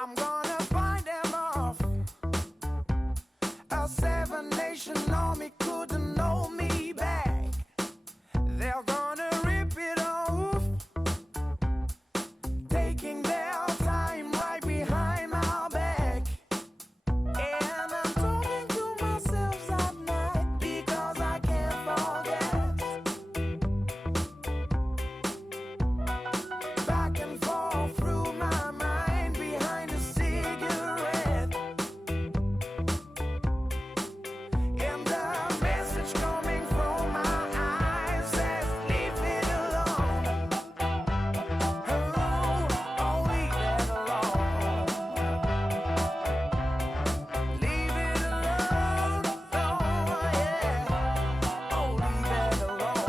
I'm gonna find them off. A seven-nation army couldn't hold me back. They're gonna rip it off, taking their time right behind my back. And I'm talking to myself at night because I can't forget. Back and forth through my mind behind a cigarette. And the message coming from my eyes says, leave it alone. Oh, leave it alone. Leave it alone. Oh, yeah. Oh, leave it alone.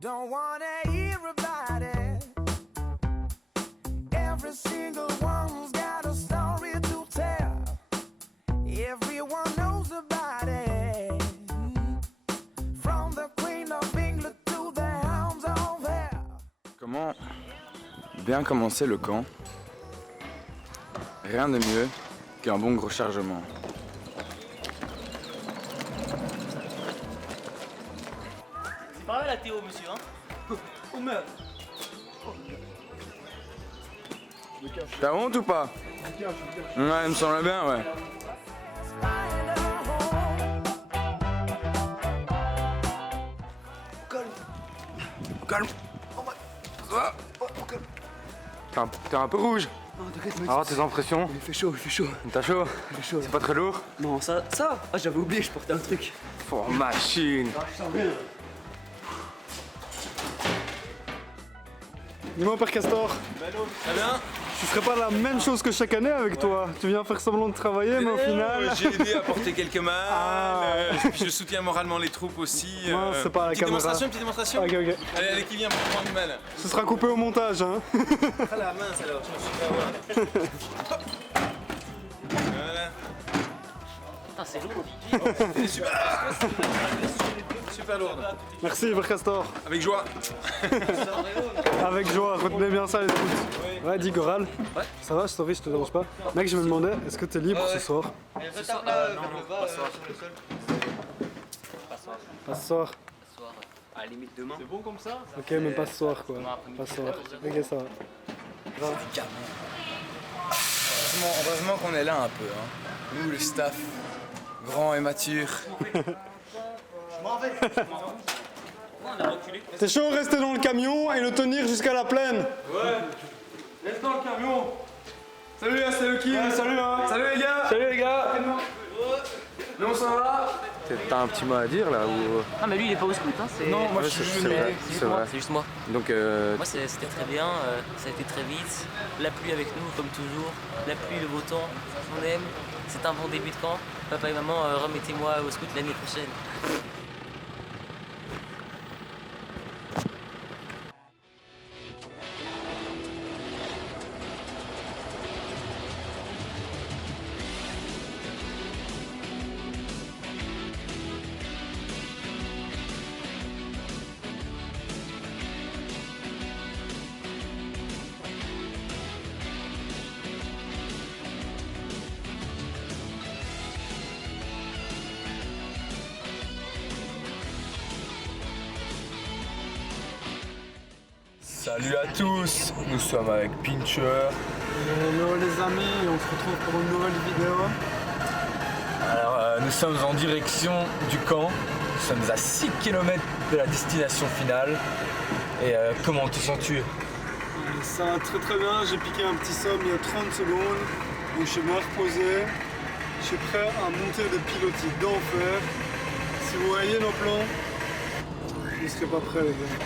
Don't wanna hear about it. Every single one's got a story to tell. Everyone knows about it. From the Queen of England to the Hounds of Hell. Comment bien commencer le camp? Rien de mieux qu'un bon gros chargement. C'est pas mal la Théo, monsieur, hein. Oh merde. T'as honte ou pas? Ouais, il me semble bien, ouais. Find a home. Calme. T'es un peu rouge. Non, t'inquiète, mec. Alors tes impressions? Il fait chaud, il fait chaud. T'as chaud? Il fait chaud. C'est pas très lourd? Non, ça. Ah, j'avais oublié, je portais un truc. Oh, machine. Ah, je sens bien. Dis-moi, Père Castor, Très bien. ce serait pas la même chose que chaque année avec toi? Tu viens faire semblant de travailler, mais au final. J'ai aidé à porter quelques malles, puis je soutiens moralement les troupes aussi. Non, c'est pas la petite caméra. petite démonstration. Ok, ok. Allez, qui vient pour prendre du mal. Ce sera coupé au montage, hein. Ah la mince alors, je me suis fait avoir. Voilà. Putain, c'est lourd. C'est super. Super lourde. Merci, Père Castor. Avec joie. Avec joie, retenez bien ça les écoutes. Ouais, dis Goral. Ouais. Ça va, sorry, je te dérange pas. Mec, je me demandais, est-ce que t'es libre ce soir? Ce soir, non, pas ce soir. Pas ce soir. À la limite demain. C'est bon comme ça? Ok, mais pas ce soir quoi. Pas ce soir. Ok, ça va. Heureusement qu'on est là un peu, hein. Nous, le staff, grand et mature. C'est chaud, rester dans le camion et le tenir jusqu'à la plaine. Ouais. Laisse dans le camion. Salut, c'est le Kim. Salut, hein. Salut les gars. Salut les gars. Nous on s'en va. T'as un petit mot à dire là ou... Ah, mais lui, il est pas au scout, hein. Non, moi Ouais, je suis c'est venu. vrai, c'est vrai. C'est juste moi. Donc, Moi, c'était très bien. Ça a été très vite. La pluie avec nous, comme toujours. La pluie, le beau temps. On aime. C'est un bon début de camp. Papa et maman, remettez-moi au scout l'année prochaine. Salut à tous. Nous sommes avec Pincher. Hello les amis, on se retrouve pour une nouvelle vidéo. Alors nous sommes en direction du camp. Nous sommes à 6 km de la destination finale. Et comment te sens-tu? Ça va très très bien, j'ai piqué un petit somme il y a 30 secondes. Donc je suis bien reposé. Je suis prêt à monter des pilotis d'enfer. Si vous voyez nos plans, je ne serai pas prêt les gars.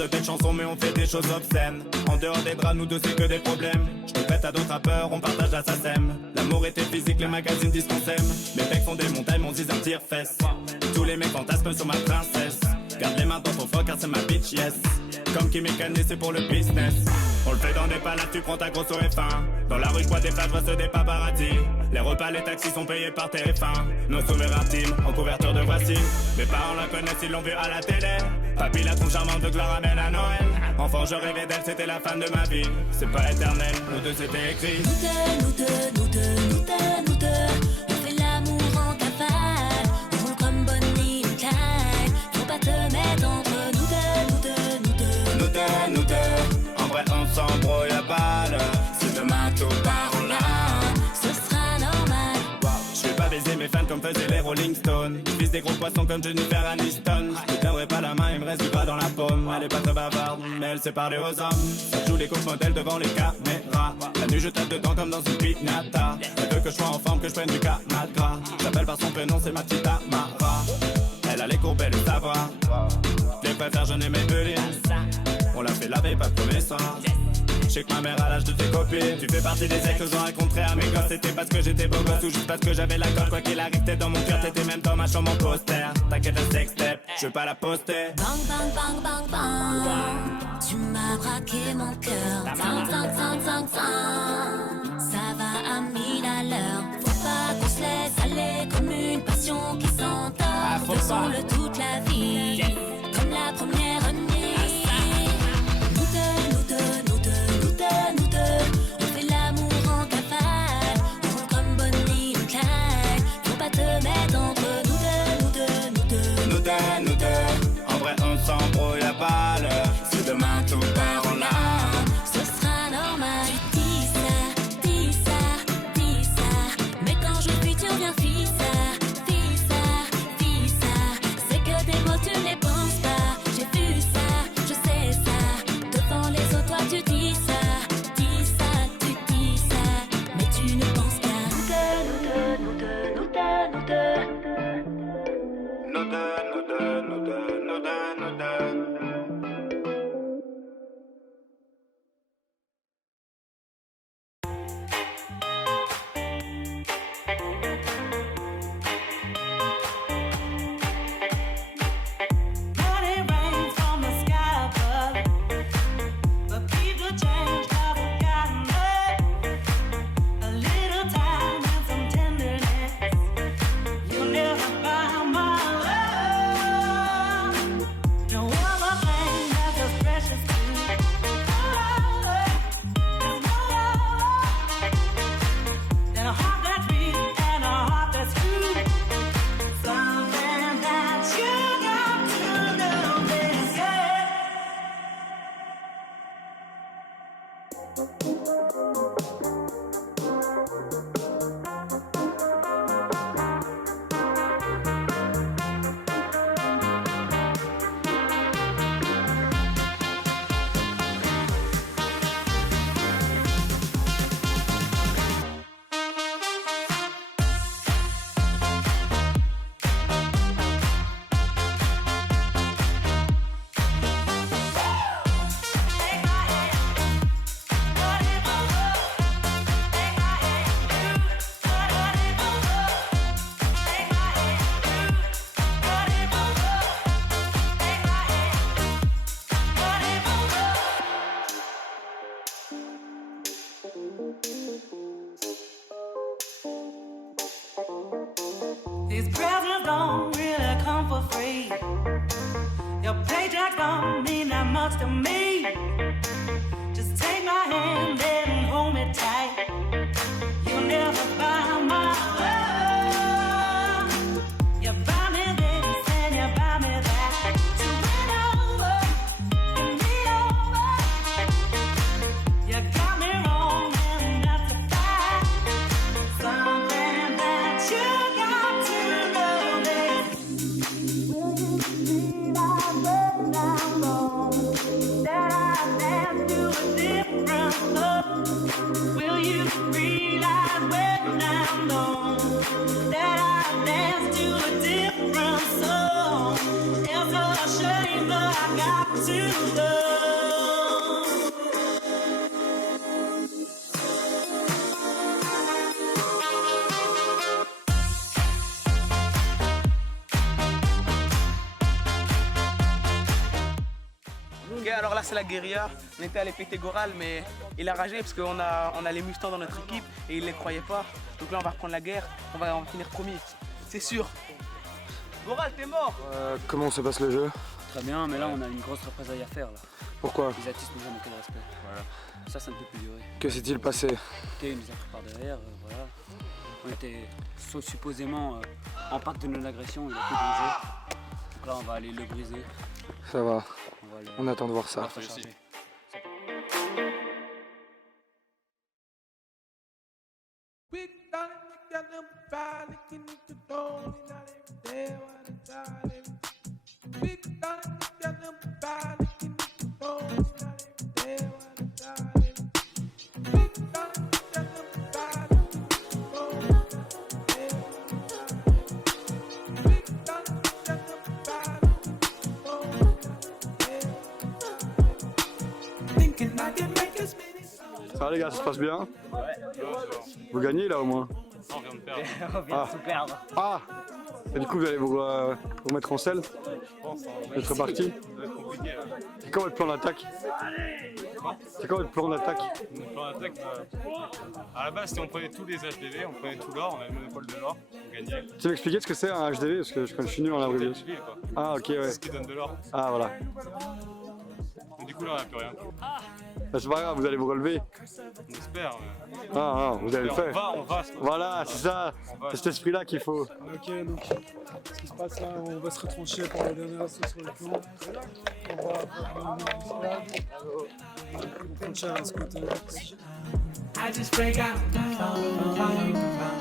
de belles chansons mais on fait des choses obscènes. En dehors des draps, nous deux c'est que des problèmes. Je te prête à d'autres rappeurs, on partage la SACEM. L'amour était physique, les magazines disent qu'on s'aime. Mes pecs font des montagnes, mon zizin tire fesse. Tous les mecs fantasment sur ma princesse. Garde les mains dans ton froc car c'est ma bitch, yes. Comme qui mécanisé, c'est pour le business. On le fait dans des palaces, tu prends ta grosse au F1. Dans la rue, je vois des flashs, vois ceux des paparazzi. Les repas, les taxis sont payés par TF1. Nos souverains intimes, en couverture de Voici. Mes parents la connaissent, ils l'ont vu à la télé. Papy, la troupe charmante de Clara ramène à Noël. Enfant, je rêvais d'elle, c'était la femme de ma vie. C'est pas éternel, nous deux c'était écrit. Nous deux, on fait l'amour en cavale. On roule comme Bonnie et Clyde. Faut pas te mettre entre nous deux. En vrai, on s'embrouille à balle. Si demain tout part en larmes, ce sera normal. je vais pas baiser mes fans comme faisaient les Rolling Stones. Je vise des gros poissons comme Jennifer Aniston. Je te tiendrai pas la main, il me reste du gras dans la paume. Elle est pas très bavarde, mais elle sait parler aux hommes. Ça joue les coupes modèles devant les caméras. La nuit je tape dedans comme dans une piñata. Elle veut que je sois en forme, que je prenne du Canada. J'appelle par son prénom, c'est ma petite Amara. Elle a les courbes et le savoir. Les préfère, je n'ai mes bullies. On l'a fait laver, pas de premier soir. Je sais que ma mère a l'âge de tes copines. Tu fais partie des ex que j'en raconterai à mes gosses. C'était parce que j'étais beau gosse ou juste parce que j'avais la cote. Quoi qu'il arrive, t'es dans mon cœur, t'étais même dans ma chambre en poster. T'inquiète, un sextape, je veux pas la poster. Bang, bang, bang, bang, bang. Tu m'as braqué mon cœur. Zang, zang, zang, zang, zang. Ça va à 1000 à l'heure. Faut pas qu'on se laisse aller comme une passion qui s'entend. Faisons-le toute la vie, comme la première nuit. Nous deux, on fait l'amour en cavale. On roule comme Bonnie et Clyde. Faut pas te mettre entre nous deux. En vrai, on s'embrouille à balle. Si demain tout part en larmes, ce sera normal. Tu dis ça. Mais quand je fuis, tu reviens fissa. C'est que tes mots, tu ne les penses pas. J'ai vu ça, je sais ça. Devant les autres, toi, tu dis ça. Mais tu ne penses pas. Nous deux. These presents don't really come for free. Your paycheck don't mean that much to me. Just take my hand and hold me tight. You'll never buy my love. You buy me this and you buy me that. So win over, give me over. You got me wrong and that's a fact. Something that you got to know this. Will you see that when I'm gone? là c'est la guérilla. On était allé péter Goral, mais il a ragé parce qu'on a les Mustangs dans notre équipe et il les croyait pas. Donc là on va reprendre la guerre, on va finir premier, c'est sûr. Goral, t'es mort. Comment se passe le jeu? Très bien, mais là on a une grosse représaille à faire là. Pourquoi? Les artistes nous ont manqué de respect. Voilà. Ça ne peut plus durer. Que s'est-il passé? Ils nous ont pris par derrière, voilà. On était supposément en pacte de non-agression, il a tout brisé. Donc là on va aller le briser. Ça va, On va aller- on attend de voir ça. on va se charger. We done it, got them fire, licking it to dawn, and not every day, what a time. We done it, got them fire, licking it to dawn, and not every day, what a time. We done it, got them fire, licking it to dawn, and not every day, what a time. We done it, got them fire, licking it to dawn, and not every day, what a time. Thinking I can make as many songs. Ça va les gars, ça se passe bien? Vous gagnez là au moins? On vient de perdre. On vient de tout perdre. Ah! Et du coup vous allez vous mettre en selle? Je pense. Vous êtes reparti? Ça va être compliqué là. C'est quoi votre plan d'attaque? C'est quoi votre plan d'attaque? Notre plan d'attaque, à la base, si on prenait tous les HDV, on prenait tout l'or, on avait le monopole de l'or, on gagnait. Tu veux m'expliquer ce que c'est un HDV? Parce que je suis nul en abrégé. C'est quoi. Ah ok ouais. C'est ce qui donne de l'or. Ah voilà. Mais du coup, là, on n'a plus rien. Bah, c'est pas grave, vous allez vous relever. On espère. Mais... Ah non, vous allez le faire. On va. Voilà, c'est ça. C'est cet esprit-là qu'il faut. Ok, donc ce qui se passe là, on va se retrancher pour la dernière assaut sur le plan. On va prendre cher à ce côté. I just break out the phone,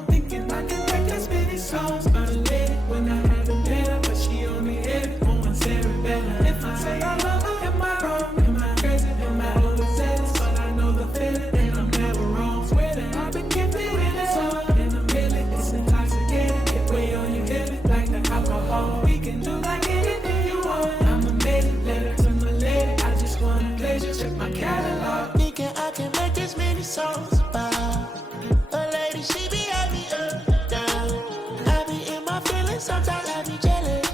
thinking I can make as many songs. Unlit when I haven't been her, but she only hit it once every better. If I say I love her, am I wrong? Am I crazy? Am I overzealous? But I know the feeling, and I'm never wrong. Swear that I've been gifted with a song in a minute. It's intoxicating, get way on your hip, like the alcohol. We can do like anything you want. I'm a lady, letter to my lady. I just wanna pleasure, check my catalog. Thinking I can make this many songs about a lady, she be at me up, down. I be in my feelings, sometimes I be jealous,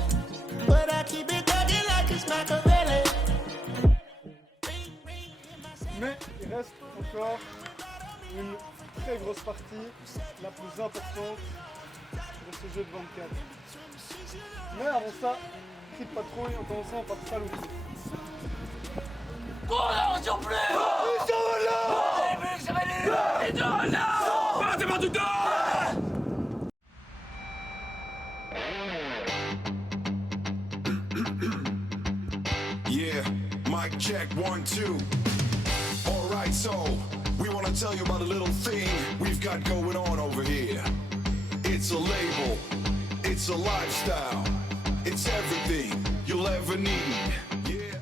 but I keep it thugging like it's Machiavelli. Mais il reste encore une très grosse partie, la plus importante de ce jeu de 24. Mais avant ça, cri de patrouille, en commençant par Salou. Yeah, mic check 1, 2. Alright, so we want to tell you about a little thing we've got going on over here. It's a label, it's a lifestyle, it's everything you'll ever need. Yeah.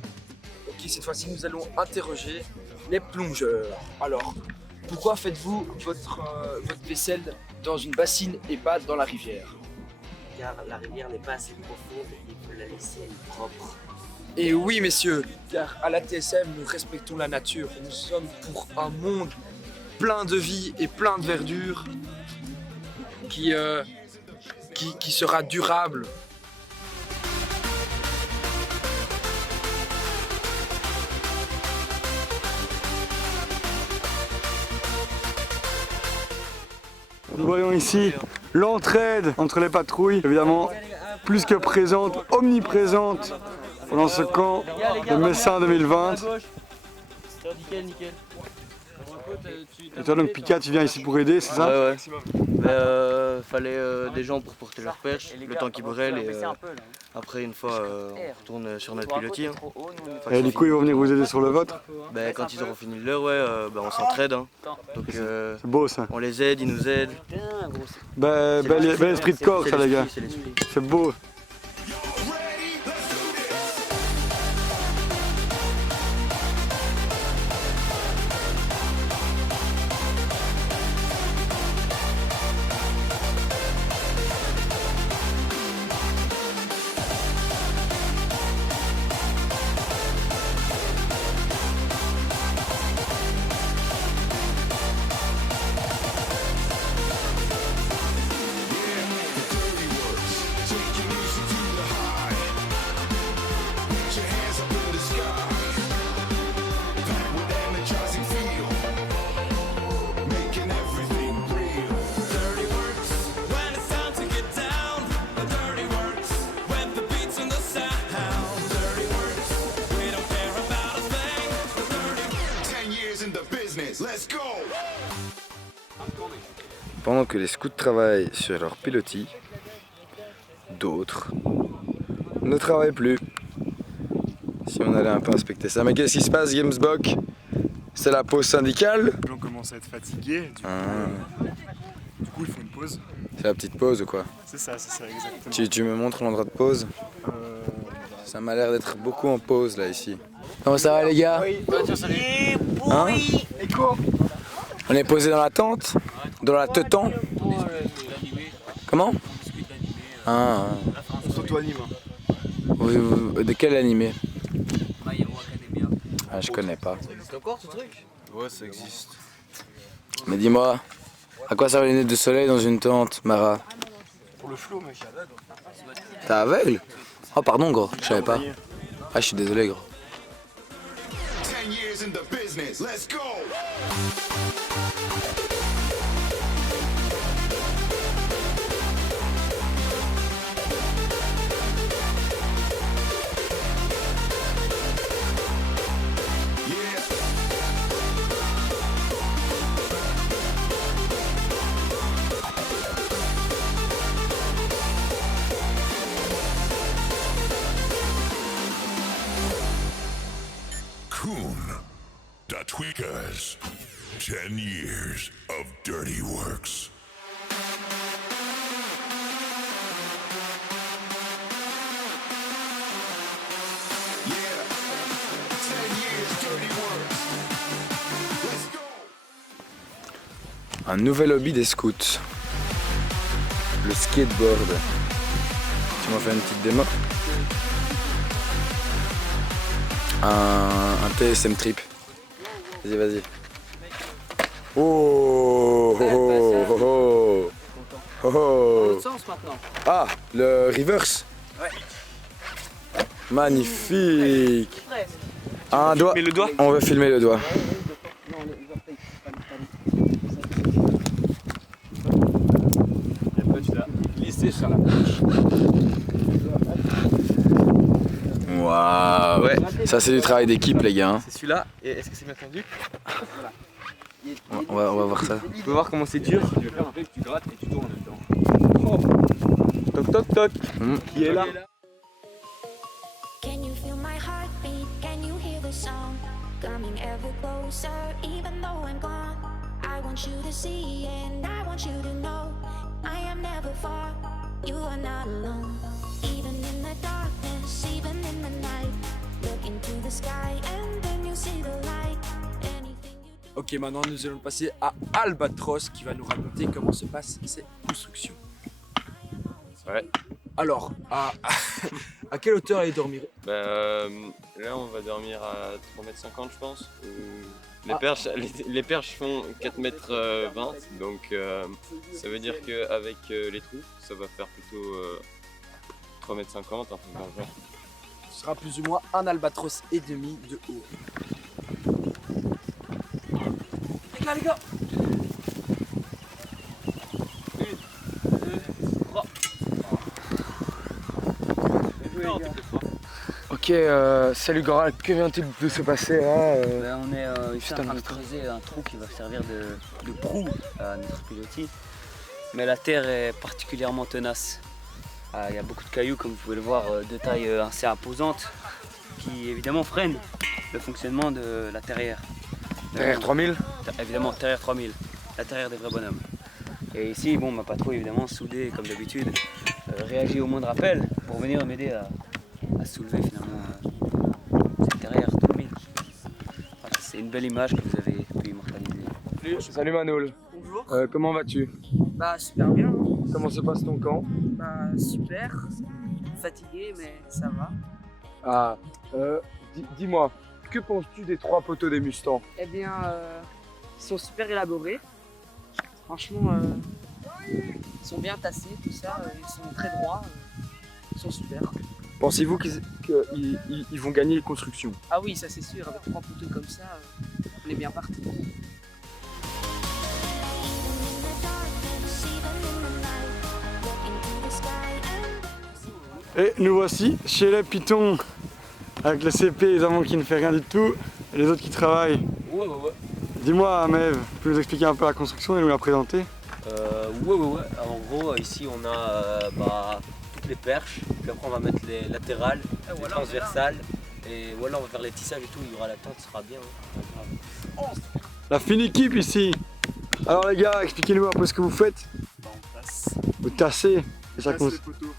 Ok, cette fois-ci nous allons interroger les plongeurs. Alors, pourquoi faites-vous votre vaisselle dans une bassine et pas dans la rivière? Car la rivière n'est pas assez profonde et il faut la laisser propre. Et oui messieurs, car à la TSM nous respectons la nature. Nous sommes pour un monde plein de vie et plein de verdure qui sera durable. Nous voyons ici l'entraide entre les patrouilles, évidemment plus que présente, omniprésente pendant ce camp de Messin 2020. Nickel, nickel. Et toi donc Pika, tu viens ici pour aider, c'est ça? Ouais. Fallait des gens pour porter leur perche, le temps qu'ils brûlent et après une fois on retourne sur notre pilotis. Hein. Et du coup ils vont venir vous aider sur le vôtre? Quand ils auront fini leur, on s'entraide. Hein. Donc c'est beau ça. On les aide, ils nous aident. Bel esprit de corps ça les gars. C'est beau. Taking you Let's go! Pendant que les scouts travaillent sur leur pilotis, d'autres ne travaillent plus. Si on allait un peu inspecter ça. Mais qu'est-ce qui se passe, Gamesbock? C'est la pause syndicale? Les gens commencent à être fatigués, du coup il faut une pause. C'est la petite pause ou quoi? C'est ça, exactement. Tu me montres l'endroit de pause? Ça m'a l'air d'être beaucoup en pause là ici. Comment ça va les gars? Hein? On est posé dans la tente? Dans la teuton? Comment? Ah. On s'auto-anime. De quel animé? Ah, je connais pas. Ça existe encore ce truc? Ouais, ça existe. Mais dis-moi, à quoi servent les lunettes de soleil dans une tente, Mara? Pour le flot, mec. T'es aveugle? Oh pardon gros, je savais pas. Ah, je suis désolé gros. 10 years in the business, let's go! Coon, the Tweakers. 10 years of dirty works. Un nouvel hobby des scouts. Le skateboard. Tu m'en fais une petite démo? Un TSM trip. Vas-y, vas-y. Oh, oh, oh, oh, oh, oh. L'autre sens maintenant. Ah, le reverse. Ouais. Magnifique. Un doigt. Mais le doigt. On veut filmer le doigt. Après, tu l'as glissé sur la planche. Waouh. Ouais. Ça c'est du travail d'équipe les gars. C'est celui-là. Et est-ce que c'est bien tendu? On va voir ça. Tu peux voir comment c'est dur. Tu veux faire un peu que tu grattes et tu tournes dedans. Toc toc toc. Qui est là? Can you feel my heartbeat? Can you hear the song? Coming ever closer, even though I'm gone. I want you to see and I want you to know I am never far, you are not alone. Even in the darkness, even in the night, look into the sky and then you see the light. Ok, maintenant nous allons passer à Albatros qui va nous raconter comment se passent ces constructions. Ouais. Alors, à quelle hauteur allez dormir? Là, on va dormir à 3,50 m, je pense. Les perches font 4,20 m, donc ça veut dire qu'avec les trous, ça va faire plutôt 3,50 m, enfin dans le genre. Ce sera plus ou moins un albatros et demi de haut. Les gars, Ok, salut Goral, que vient-il de se passer là On est juste en train de creuser un trou qui va servir de proue à notre pilotis. Mais la terre est particulièrement tenace. Il y a beaucoup de cailloux, comme vous pouvez le voir, de taille assez imposante, qui évidemment freinent le fonctionnement de la terrière. Terrière 3000? Évidemment, terrière 3000, la terrière des vrais bonhommes. Et ici, bon, ma patrouille, évidemment, soudée comme d'habitude, réagit au moindre appel pour venir m'aider à soulever finalement cette terrière 3000. Voilà, c'est une belle image que vous avez pu immortaliser. Salut Manoul. Bonjour. Comment vas-tu? Bah super bien. Hein. Comment se passe ton camp? Bah super. Fatigué mais ça va. Ah, dis-moi, que penses-tu des 3 poteaux des Mustangs? Eh bien, ils sont super élaborés. Franchement, ils sont bien tassés, tout ça. Ils sont très droits. Ils sont super. Pensez-vous qu'ils vont gagner les constructions? Ah oui, ça c'est sûr. Avec 3 poteaux comme ça, on est bien parti. Et nous voici chez les pitons, avec le CP évidemment qui ne fait rien du tout, et les autres qui travaillent. Ouais. Dis-moi, Maëv, tu peux nous expliquer un peu la construction et nous la présenter? Ouais. En gros, ici on a toutes les perches, puis après on va mettre les latérales, les transversales, et voilà, on va faire les tissages et tout, il y aura la tente, ce sera bien. Hein. La fine équipe ici. Alors les gars, expliquez-nous un peu ce que vous faites. On tasse. Vous tassez. Et ça Les poteaux.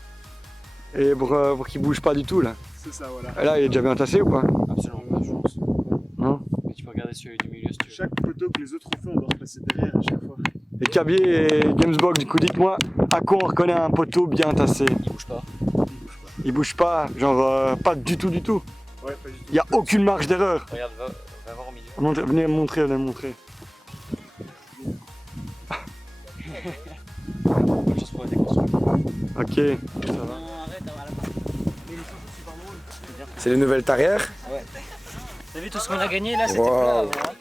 Et pour qu'ils bougent pas du tout là. C'est ça, voilà. Et là, il est déjà bien tassé ou pas? Absolument pas, je pense. Non. Mais tu peux regarder celui du milieu si tu veux. Chaque poteau que les autres ont fait, on doit repasser derrière à chaque fois. Et Cabier et Gamesbox, du coup, dites-moi, à quoi on reconnaît un poteau bien tassé? Il bouge pas. Il bouge pas, genre pas du tout. Ouais, pas du tout. Il n'y a aucune marge d'erreur. Regarde, va voir au milieu. Venez me montrer, venez me montrer. Bonne chance pour la déconstruction. Ok. Ça va. C'est les nouvelles tarières? Ouais. T'as vu tout ce qu'on a gagné là? C'était Wow. plat avant, hein.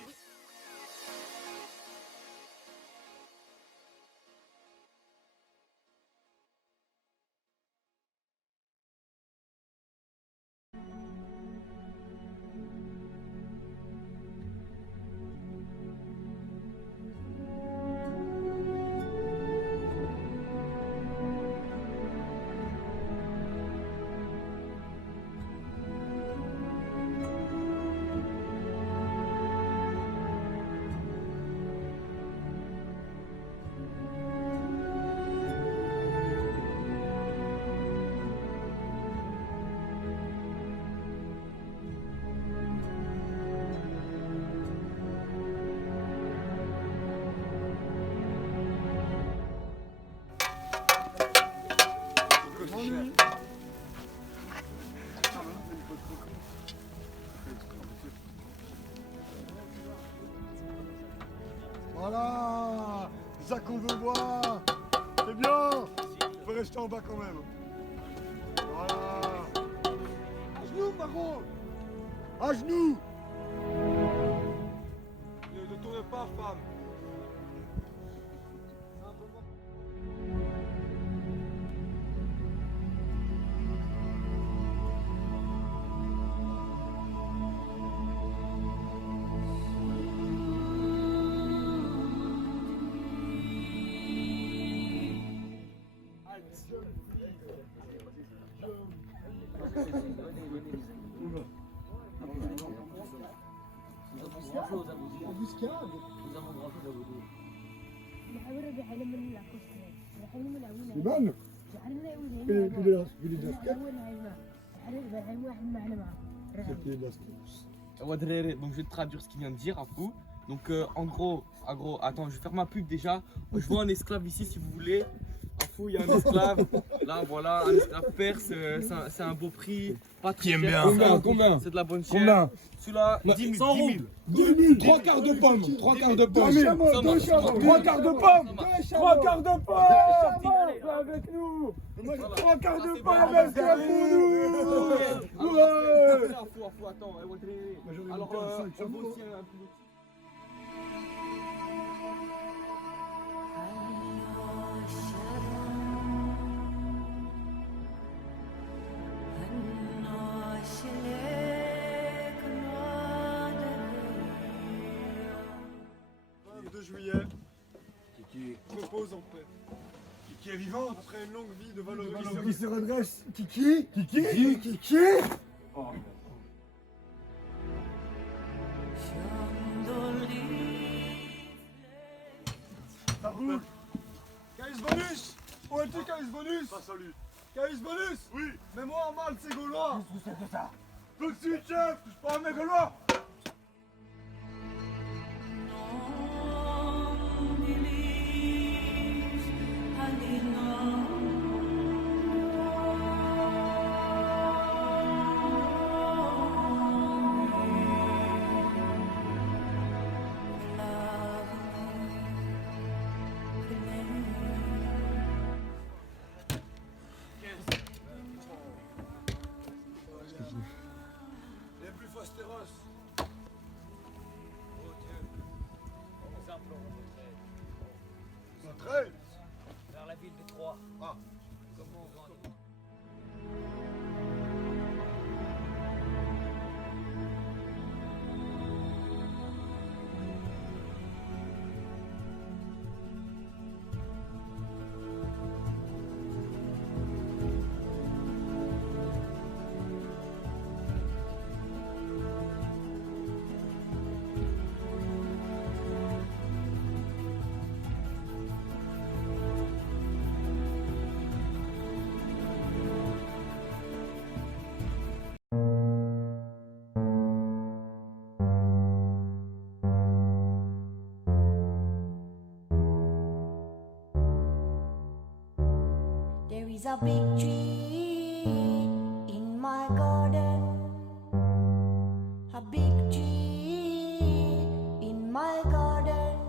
Voilà, c'est ça qu'on veut voir. C'est bien. Il faut rester en bas quand même. Voilà. À genoux, Margot. À genoux. Ne tournez pas, femme. Donc je vais te traduire ce qu'il vient de dire un coup. Donc en gros, attends, je vais faire ma pub déjà. Je vois un esclave ici si vous voulez. Un fou, il y a un esclave. Là voilà, un esclave perse, c'est un beau prix. Pas très cher. Combien? C'est de la bonne Combien? chair. Celui-là, 10 000. 2 000. 3 quarts de pomme. 3 quarts de pomme. 3 quarts de pomme. 3 quarts de pomme. Avec nous. 3 quarts de pomme. Avec nous. Ouais. Attends, alors on vaut aussi un peu. Juillet, Kiki repose en paix. Kiki est vivant après une longue vie de valorisation. Il se redresse. Kiki. Oh. Ça roule. Caïs Bonus. Où es-tu, Caïs Bonus? Pas salut. Caïs Bonus. Oui. Mets-moi en mal ces Gaulois. Qu'est-ce que c'est que ça? Tout de suite, chef. Je prends mes Gaulois. Les plus Fosteros. Montreuil. Vers la ville de Troyes. Ah. Comment on va? is a big tree in my garden. A big tree in my garden.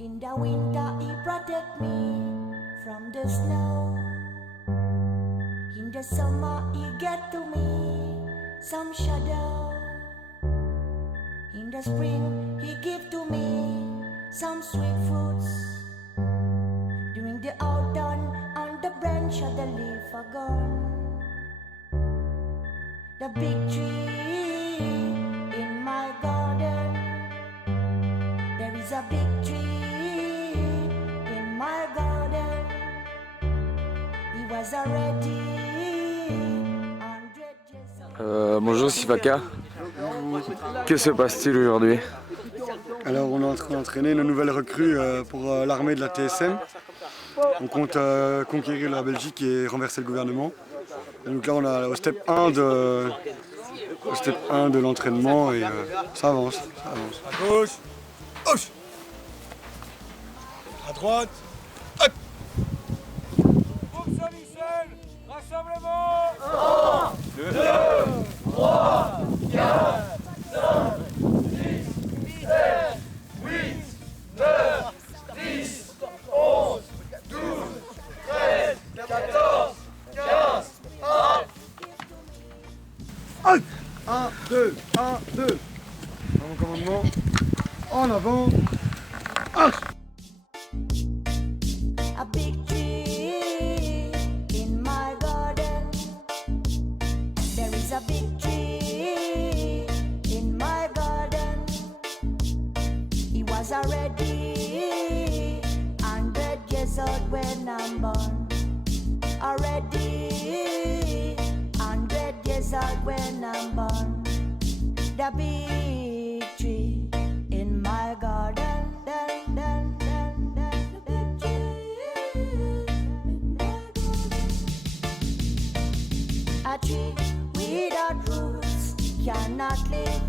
In the winter he protect me from the snow. In the summer he get to me some shadow. In the spring he give to me some sweet fruits. During the autumn on the branch of the leaf are gone. The big tree in my garden. There is a big tree in my garden. He was already 100 years old. Bonjour Sifaka. Que se passe-t-il aujourd'hui? Alors on est en train d'entraîner nos nouvelles recrues pour l'armée de la TSM. On compte conquérir la Belgique et renverser le gouvernement. Et donc là on est au step 1 de l'entraînement et ça avance, ça avance. À gauche, gauche. À droite, hop. Pour Saint-Michel, rassemblement. 1, 2, 3, 4, 5, 6, 7, 8, 9, 10, 11, 12, 13, 14, 15, 1, 2, 1, 2. Mon commandement, en avant. A big tree in my garden. There is a big tree in my garden. He was already 100 years old when I'm born. Already 100 years old when I'm born. The big tree in my garden. A tree without roots cannot live,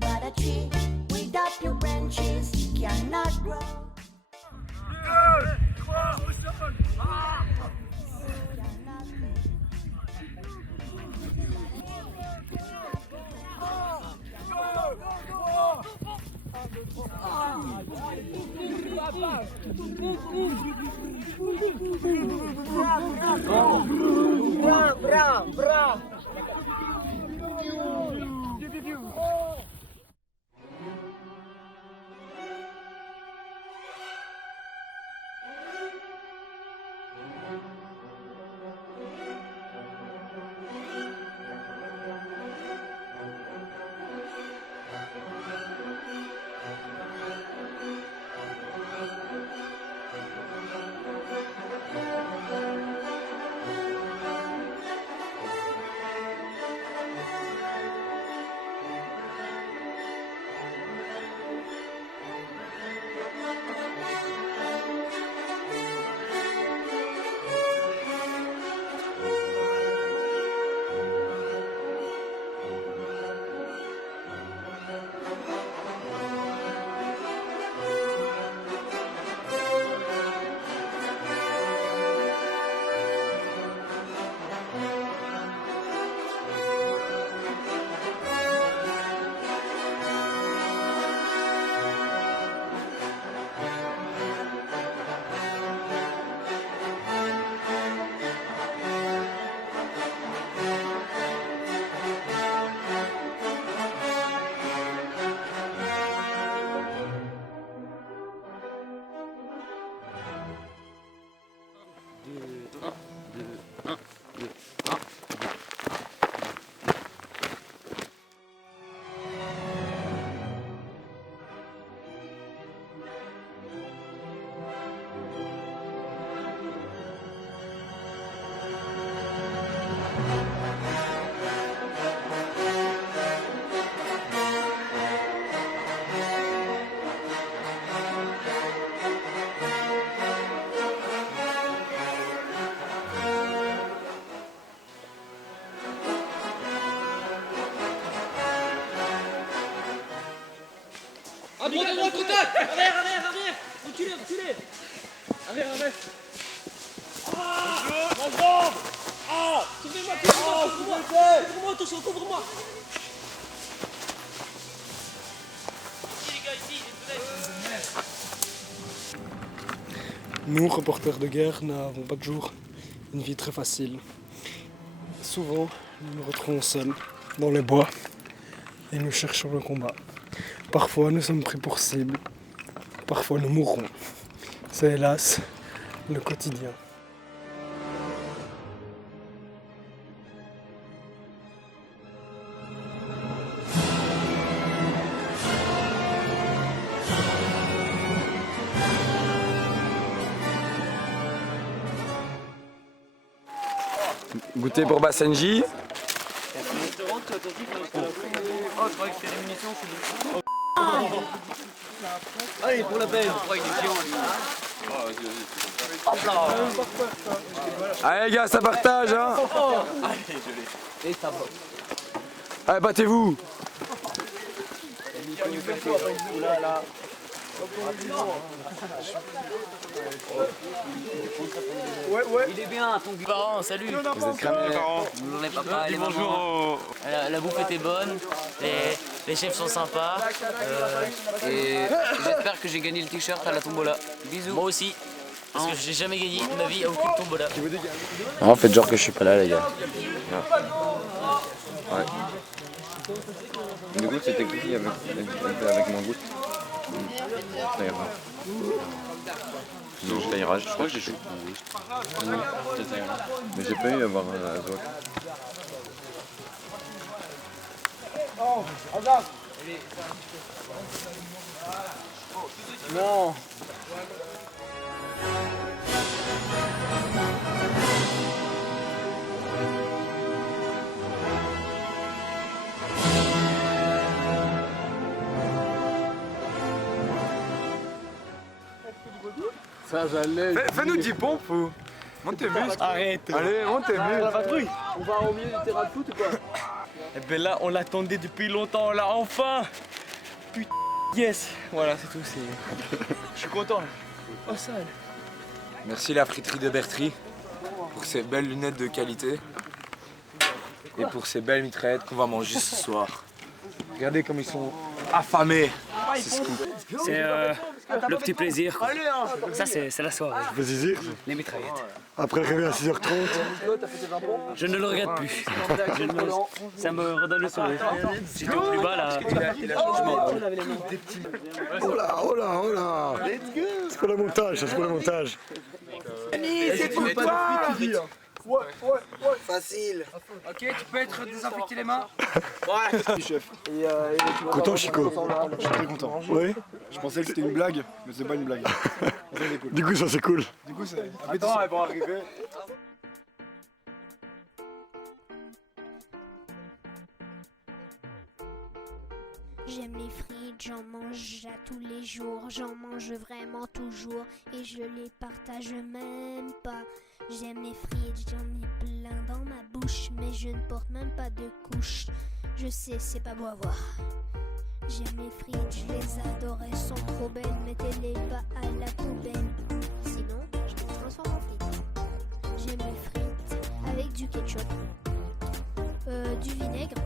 but a tree without your branches cannot grow. 2, 3, au sol. Bravo. À droite, contact. Arrière. Reculez. Arrière. Couvre-moi. Nous, reporters de guerre, n'avons pas toujours une vie très facile. Souvent, nous nous retrouvons seuls dans les bois et nous cherchons le combat. Parfois, nous sommes pris pour cible. Parfois, nous mourrons. C'est hélas le quotidien. Goûter pour Bassenji. Allez, pour la peine. Allez les gars, ça partage hein. Et ça va. Allez, battez-vous. Il est bien, ton parents, salut. Vous êtes cramés. Bonjour les papas, les mamans. La bouffe était bonne, les chefs sont sympas. Et j'espère que j'ai gagné le t-shirt à la tombola. Bisous. Moi aussi. Parce que j'ai jamais gagné de ma vie à aucune tombola. Non, faites genre que je suis pas là les gars. Ouais. Du coup, c'était qui avec mon goût? Ça ira. Donc ça ira, je crois que j'ai choisi mon goût. Mais j'ai pas eu à voir un Zoc. Non. Ça j'allais. Fais-nous 10 pompes ou monte tes muscles. Arrête. Allez, monte tes muscles. Patrouille. On va au milieu du terrain de foot ou quoi? Et ben là, on l'attendait depuis longtemps, là, enfin. Putain, yes. Voilà, c'est tout. Je suis content. Oh, sale. Merci la friterie de Bertry pour ces belles lunettes de qualité et pour ces belles mitraillettes qu'on va manger ce soir. Regardez comme ils sont affamés. C'est ce coup. C'est le petit plaisir. Ça, c'est la soirée. Plaisir. Les mitraillettes. Après le réveil à 6h30. Je ne le regrette plus. Ça me redonne le sourire. J'étais au plus bas là. Je m'en rends. Oh là, oh là, oh là. C'est pour le montage, c'est pour le montage. C'est pour toi. Ouais. Facile. Ok, tu peux être désinfecté les mains. Ouais. Chef. Content Chico. Je suis très content. Oui. Je pensais que c'était une blague, mais c'est pas une blague. Du coup ça c'est cool. Du coup c'est. Attends, elles vont arriver. J'aime les frites, j'en mange à tous les jours, j'en mange vraiment toujours et je les partage même pas. J'aime les frites, j'en ai plein dans ma bouche, mais je ne porte même pas de couche. Je sais, c'est pas beau à voir. J'aime les frites, je les adore, elles sont trop belles, mettez-les pas à la poubelle. Sinon, je les transforme en frites. J'aime les frites avec du ketchup, du vinaigre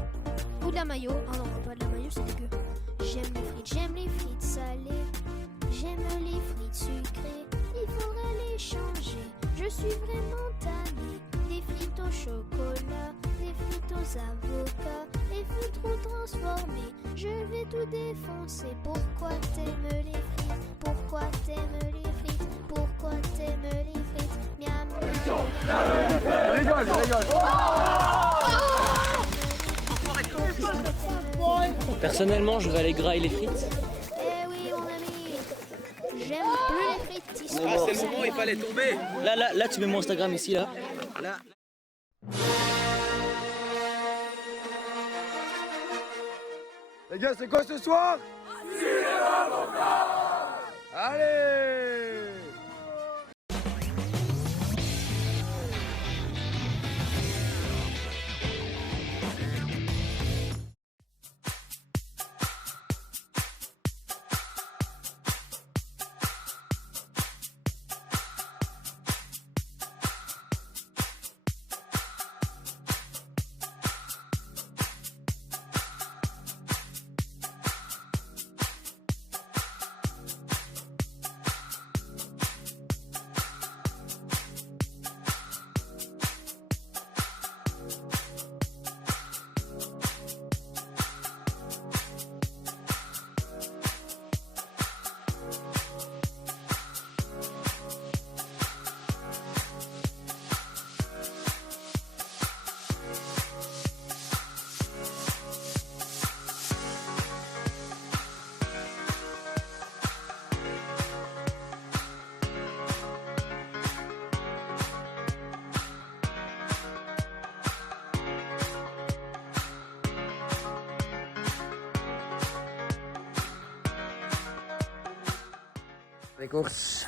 ou de la mayo. Oh non, pas de la mayo, c'est dégueu. J'aime les frites salées, j'aime les frites sucrées, il faudrait les changer. Je suis vraiment tannée des frites au chocolat, des frites aux avocats, des frites trop transformées. Je vais tout défoncer. Pourquoi t'aimes les frites? Pourquoi t'aimes les frites? Pourquoi t'aimes les frites? Miam, miam. Rigole. Personnellement, je vais aller grailler les frites. Eh oui, mon ami, j'aime plus les frites ici. Ah, c'est le moment, il fallait tomber. Là, tu mets mon Instagram ici, là. Les gars, c'est quoi ce soir? Allez! Les courses.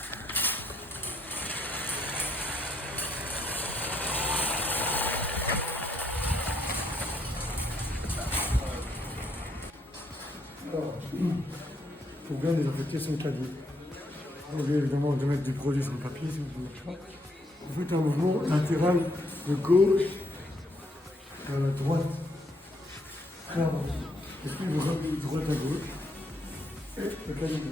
Alors, pour bien désinfecter son caddie. Au lieu évidemment de mettre du produit sur le papier, si vous voulez. Vous faites un mouvement latéral de gauche à la droite. Alors, et puis vous revenez de droite à gauche. Et le caddie.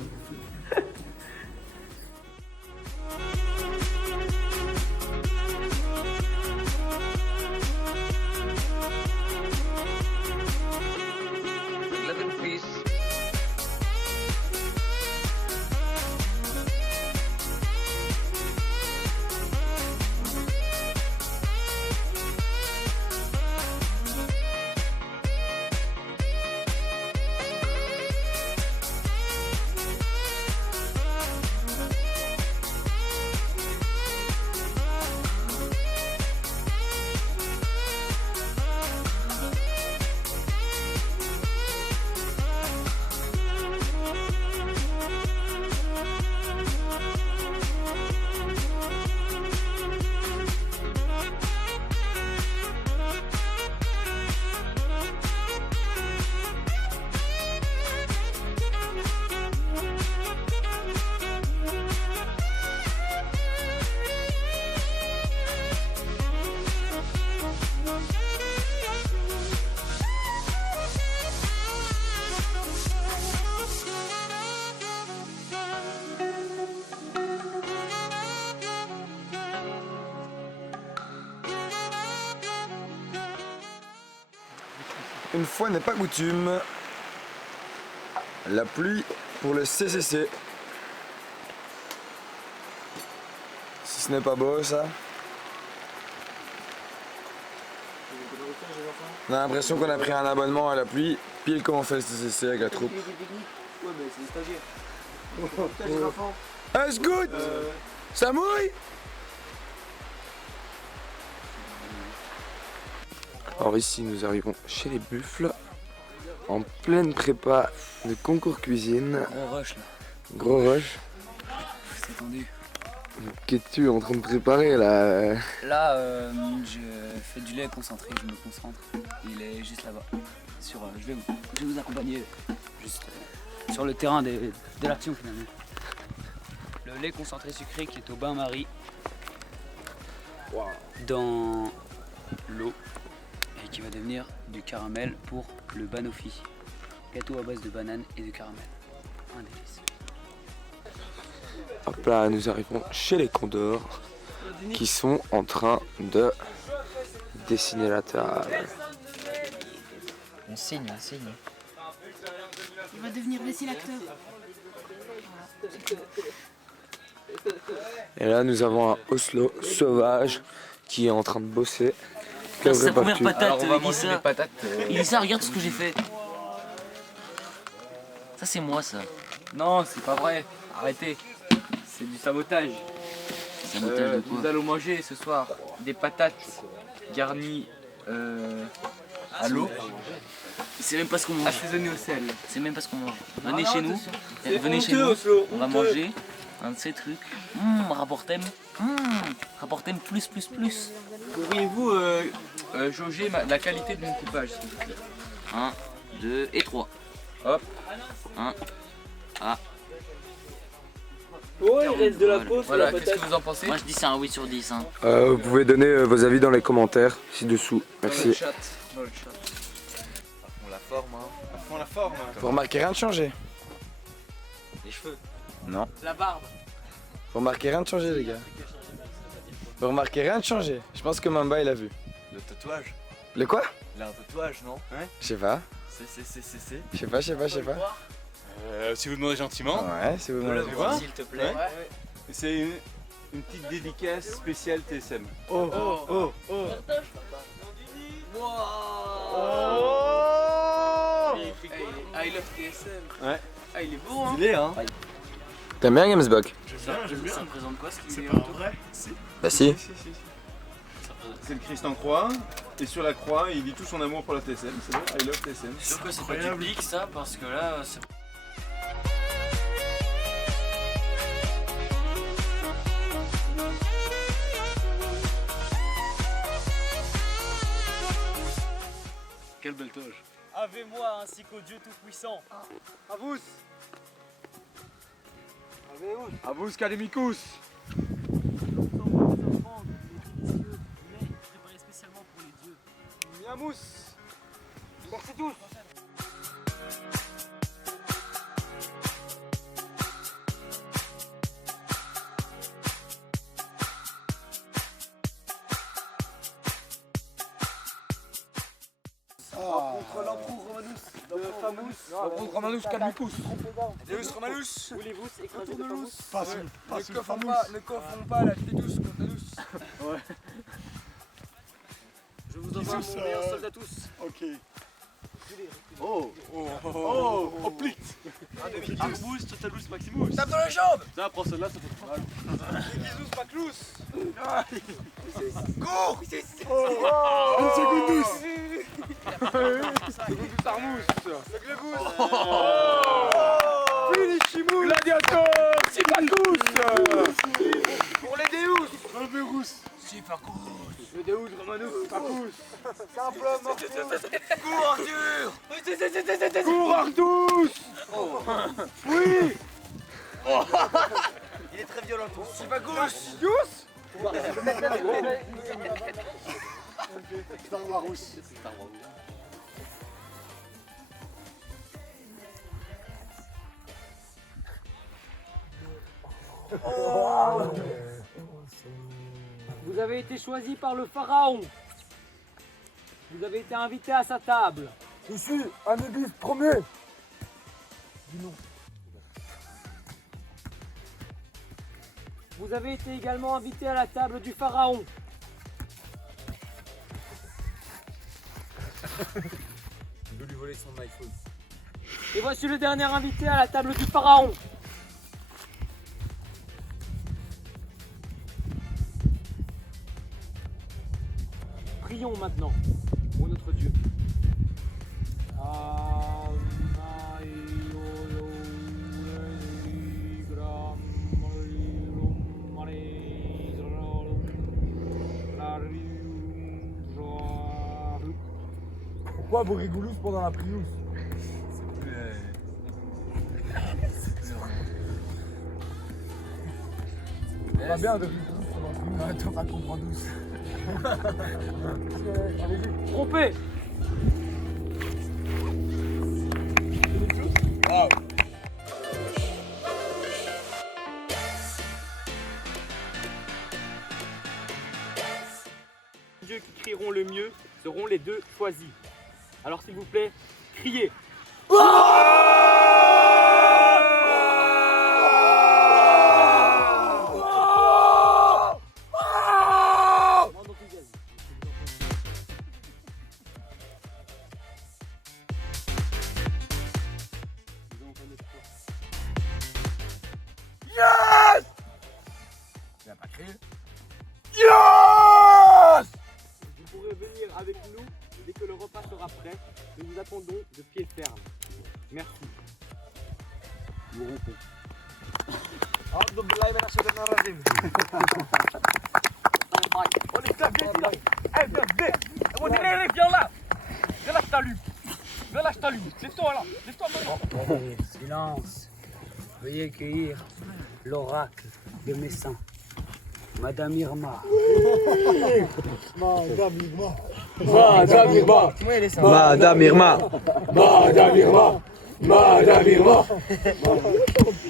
Une fois n'est pas coutume, la pluie pour le CCC. Si ce n'est pas beau ça. On a l'impression qu'on a pris un abonnement à la pluie, pile comme on fait le CCC avec la troupe. Ouais, mais c'est des stagiaires. Ah, scout ça mouille. Alors ici nous arrivons chez les buffles, en pleine prépa de concours cuisine. Gros rush là. Gros rush. C'est tendu. Qu'es-tu en train de préparer là? Là, je fais du lait concentré, je me concentre. Il est juste là-bas. Je vais vous accompagner juste sur le terrain de l'action finalement. Le lait concentré sucré qui est au bain-marie dans l'eau et qui va devenir du caramel pour le banoffee. Gâteau à base de banane et de caramel. Un délice. Hop là, nous arrivons chez les condors qui sont en train de dessiner la table. On signe, on signe. Il va devenir Vessie-l'acteur. Et là nous avons un Oslo sauvage qui est en train de bosser. C'est sa première patate. Alors on va manger des patates. Il dit ça, regarde ce que j'ai fait. Ça c'est moi ça. Non, c'est pas vrai. Arrêtez. C'est du sabotage. Sabotage de quoi? Nous allons manger ce soir des patates garnies à l'eau. C'est même pas ce qu'on mange. Assaisonnées au sel. C'est même pas ce qu'on mange. Non, Venez non, chez nous. c'est Venez chez honteux, nous. Oslo, On va honteux. manger un de ces trucs. Rapportem. Rapportem plus. Pourriez-vous jauger la qualité de mon coupage, s'il vous plaît? 1, 2 et 3. Hop. 1. Ah. Oh, il reste de la peau sur Voilà, la qu'est-ce patate. que vous en pensez? Moi je dis c'est un 8 sur 10. Hein. Vous pouvez donner vos avis dans les commentaires ci-dessous. Merci. Dans le chat. On la forme, hein. À fond la forme. Vous remarquez rien de changé? Les cheveux. Non. La barbe. Vous remarquez rien de changé les gars? Vous remarquez rien de changé? Je pense que Mamba il a vu. Le tatouage. Le quoi? Il a un tatouage, non? Ouais. Je sais pas. C'est. Je sais pas. Si vous demandez gentiment. Ouais, si vous demandez le voir. S'il te plaît. Ouais. C'est une petite dédicace spéciale TSM. Oh. I love TSM. Ouais. Ah, il est beau, hein. Il est, hein. T'aimes bien Gamesbock? J'aime bien. Ça représente quoi ce qui C'est est pas autour? vrai. Bah si. C'est le Christ en croix, et sur la croix, il dit tout son amour pour la TSM. C'est bon, I love TSM. Sûr que c'est pas du pic ça parce que là c'est. quelle belle toge. Ave-moi ainsi qu'au Dieu Tout-Puissant. À vous. À vous, Kalimikous. Préparé spécialement pour les dieux. Miamous. Merci tous. Contre l'empereur Romanus. L'empereur Romanus, Kalimikous. Deus Romanus. Voulez-vous écraser le famous? Ne confondons pas la Tidus contre la Douce. Ouais. Je vous envoie mon meilleur soldat tous. Ok. Oh, plit. Arbus, Totalus, Maximus. Tape dans les jambes. Ça, prends celle-là, ça fait trop mal. Isus Maclus. Cours. Une secondus. Secondus Armus. Finishimous. Gladiator. Sipacus. Pour les Deus. Reverus. Sipacus. Le Deus Romanus. Sipacus. Simplement. Cours Arthur. Cours Artus. Oui. Il est très violent. Sipacus. Yous. Star Warus. Vous avez été choisi par le pharaon. Vous avez été invité à sa table. Je suis Anubis Ier. Dis non. Vous avez été également invité à la table du pharaon. Je veux lui voler son iPhone. Et voici le dernier invité à la table du pharaon. Prions maintenant pour notre Dieu. Pourquoi vous rigolous pendant la priousse? Ça va bien de rigolous pendant la priousse. T'as pas comprendre douce. Trompé. Wow. Les dieux qui crieront le mieux seront les deux choisis. Alors s'il vous plaît, criez. Yes! Il n'a pas crié. Yes! Vous pourrez venir avec nous dès que le repas sera prêt. Nous vous attendons de pied ferme. Merci. Nous rompons. On est clavier, là. Eh, viens, on dirait, viens là. Viens là, je t'allume. Viens là, je t'allume. Lève-toi là. Lève-toi maintenant. Silence. Veuillez accueillir l'oracle de Messin, Madame Irma. Madame Irma. Madame Irma. Madame Irma. Madame Irma. Madame Irma.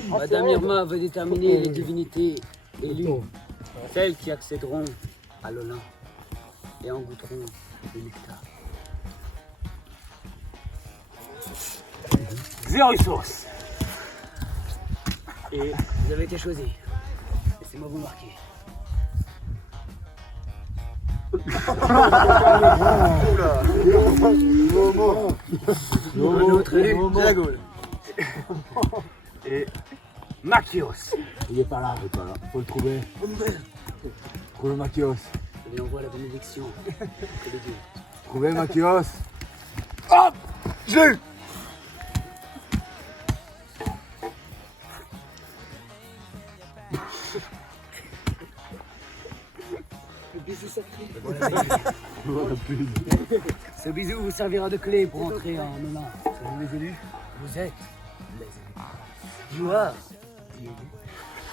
Madame Irma veut déterminer les divinités élues, celles qui accéderont à l'Olympe et en goûteront le nectar. Zérosos. Et vous avez été choisi. Laissez-moi vous marquer. Un autre élu. Et Machios. Il est pas là. Faut le trouver. Trouvez Machios. Je lui envoie la bénédiction. Que les dieux. Trouvez Machios. Hop! Je l'ai eu. bisou sacré. Ce bisou vous servira de clé pour entrer en Olin. Vous les élus, vous êtes les élus. Joueurs.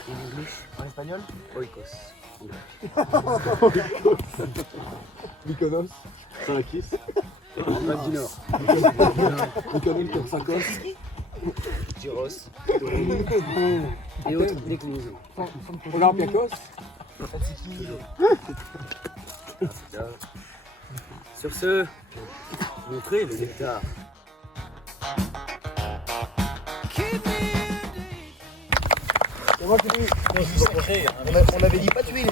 In English. En espagnol? Oikos. Mykonos, Salakis. Europe du Nord. Mykonos, Korsakos. Tyros. Et autres déclinaisons. Olympiakos. Sur ce, montrez le nectar. C'est moi qui dis. On avait dit pas tuer les.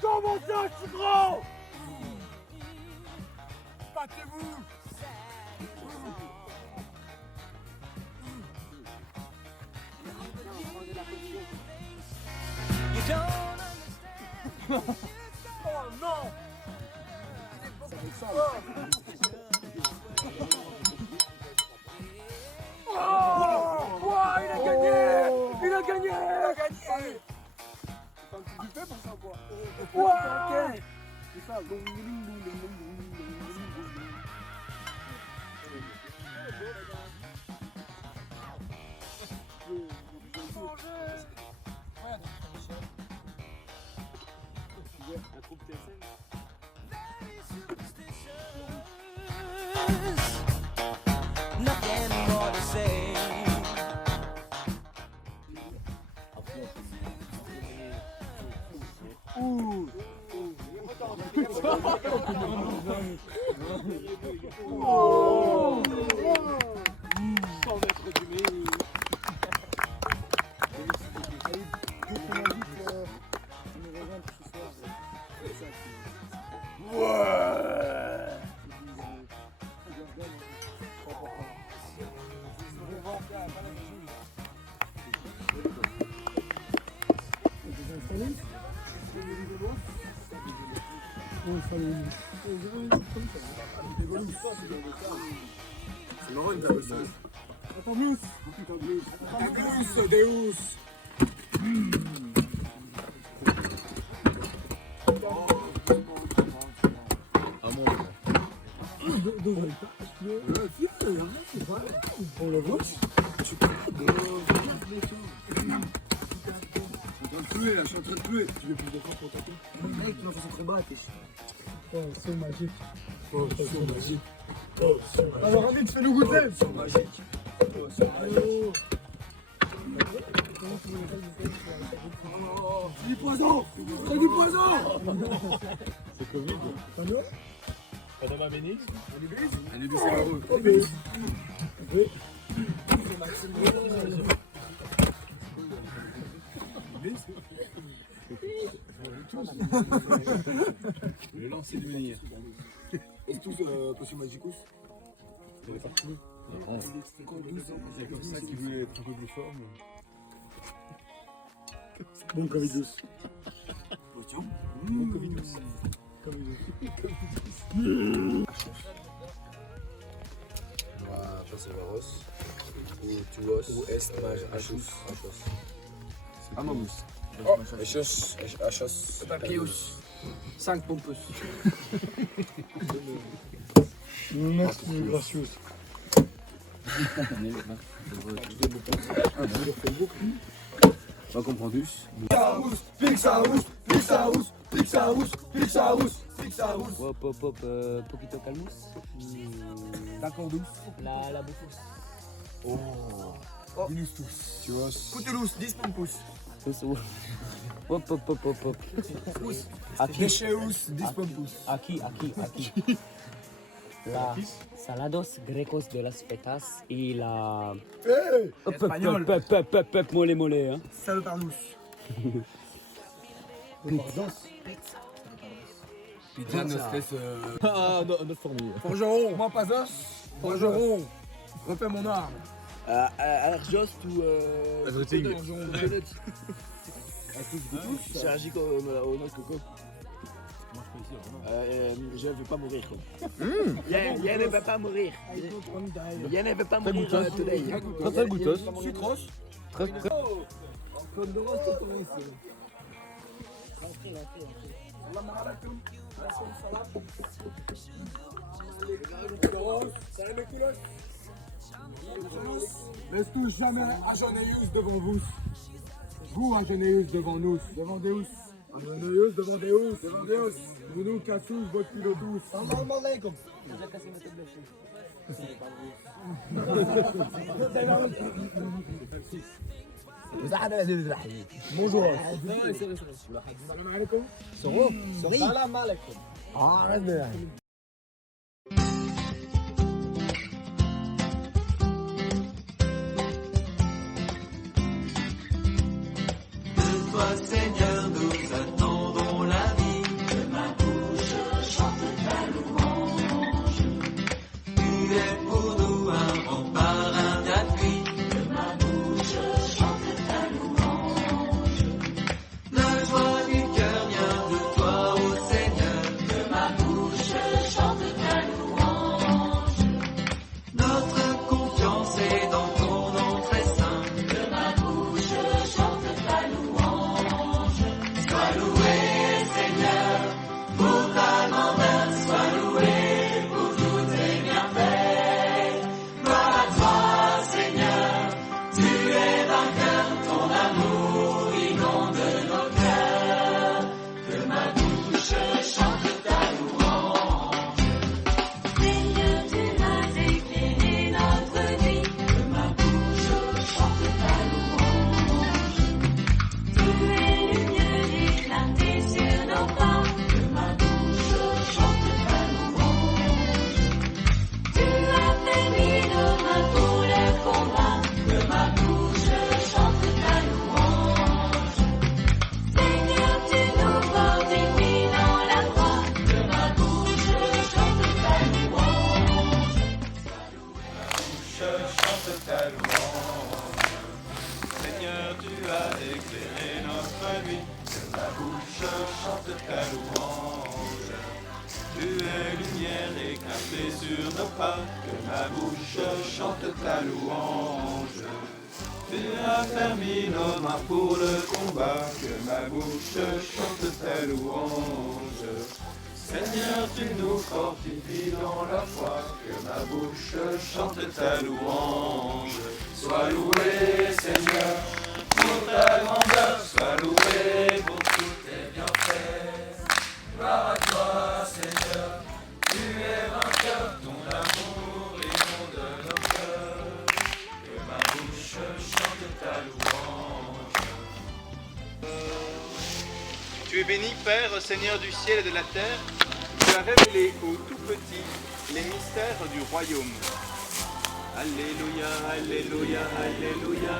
Comment ça, je suis grand? Battez-vous! You don't understand. Oh non! Oh! Ouah, il a gagné! Il a gagné! Il a gagné! Tu fais pour ça, quoi. Ouah! C'est ça. Nothing more to say. Oh! 100 mètres du mur. C'est marrant une table seule. Attends, Deus. Deus. Ah bon. On le voit. Tu peux. Je suis en train de tuer. Tu veux plus de force pour taper? Mec, tu vas faire ce combat, t'es Oh, c'est magique. Oh, c'est magique. Oh, c'est magique. Alors, Annick, fais-nous goûter. Oh, c'est magique. Oh, c'est magique. Oh, du poison. C'est du poison. C'est Covid. T'as mieux? Madame Aménix. Anubis, c'est heureux. Anubis. Oui. C'est Maxime. Le lancer de menhir. Est-ce tous potion magicus? Il est parti. C'est comme ça qu'il voulait être un peu plus fort. Bon Covidus. Potion. Bon Covidus. Perseveros. Ou Tuos. Ou Est Achos. Amomus. Achos. Papius. 5 pompus. Merci, gracious. On comprendus. Pixarus, Pixarus, Pixarus, Pixarus, Pixarus. Hop, hop, hop, Poquito Calmus. D'accord, douce. La Bouffous. Oh. Vinus tous. Tu vois. Putelus, 10 pompus. Hop, hop, hop, hop, hop. Decheus, 10 pompus. Aquí. La Salados Grecos de las Petas y la... Hey! Espagnol. Mole, hein. Salopardos. Pizza nostes. Ah, notre formule. Forgeron, moi pas os. Forgeron, refais mon arme. Arjost ou. Adreting. Forgeron, c'est un gigot au nom de coco. Je ne veux pas mourir. Yann ne veut pas mourir. Yann ne veut pas mourir today. Très goûteuse. Sucros. Très. Comme de rose, Laisse tous jamais à Jonéus devant vous. Vous à Jonéus devant nous. Devant Deus. À Jonéus devant Deus. Devant Deus. Nous cassons votre pilotus. Salam alaikum. Bonjour. Salam alaikum. Salam alaikum. Ah, reste bien. Toi, Seigneur, nous attendons la vie. Que ma bouche chante ta louange. Tu es pour nous un rempart, un appui. Que ma bouche chante ta louange. La joie du cœur vient de toi, ô Seigneur. Que ma bouche chante ta louange. Notre confiance est dans ton nom très saint. Que ma bouche chante ta louange. Sois loué, Seigneur, pour ta grandeur. Sois loué pour tous tes bienfaits. Gloire à toi, Seigneur, tu es vainqueur. Ton amour inonde nos cœurs. Que ma bouche chante ta louange. Seigneur, tu as éclairé notre vie. Que ma bouche chante ta louange. Tu es lumière éclatée sur nos pas. Que ma bouche chante ta louange. Tu as permis nos mains pour le combat. Que ma bouche chante ta louange. Seigneur, tu nous fortifies dans la foi. Que ma bouche chante ta louange. Chante ta louange. Seigneur, tu as éclairé notre vie. Que ma bouche chante ta louange. Tu es lumière éclatée sur nos pas. Que ma bouche chante ta louange. Tu as permis nos mains pour le combat. Que ma bouche chante ta louange. Seigneur, tu nous fortifies dans la foi. Que ma bouche chante ta louange. Sois loué, Seigneur, pour ta grandeur. Sois loué pour tous tes bienfaits. Gloire à toi, Seigneur, tu es vainqueur. Ton amour inonde nos cœurs. Que ma bouche chante ta louange. Tu es béni, Père, Seigneur du ciel et de la terre. Tu as révélé aux tout petits les mystères du royaume. Alléluia, Alléluia, Alléluia,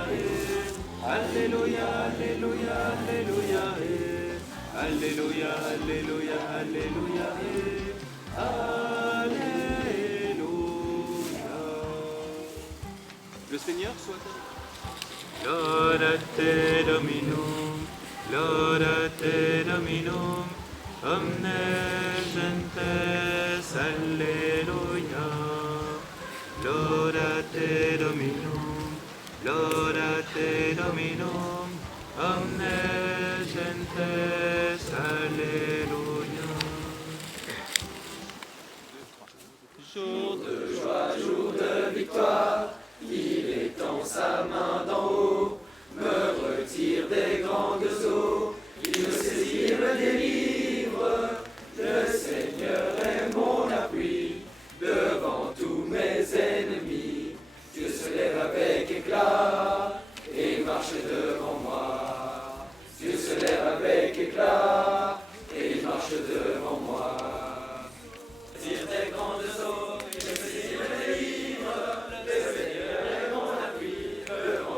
Alléluia, Alléluia, Alléluia, Alléluia, Alléluia, Alléluia, Alléluia. Le Seigneur soit avec vous. Laudate Dominum, laudate Dominum, omnes gentes, Alleluia. Laudate Dominum, laudate Dominum, omnes gentes, Alleluia. Jour de joie, jour de victoire, il étend sa main d'en haut, me retire des grandes eaux, il me saisit, me délivre. Le Seigneur est mon appui, devant tous mes ennemis. Dieu se lève avec éclat et marche devant moi. Dieu se lève avec éclat et il marche devant moi. Tire des grandes eaux, il me saisit, me délivre. Le Seigneur est mon appui, devant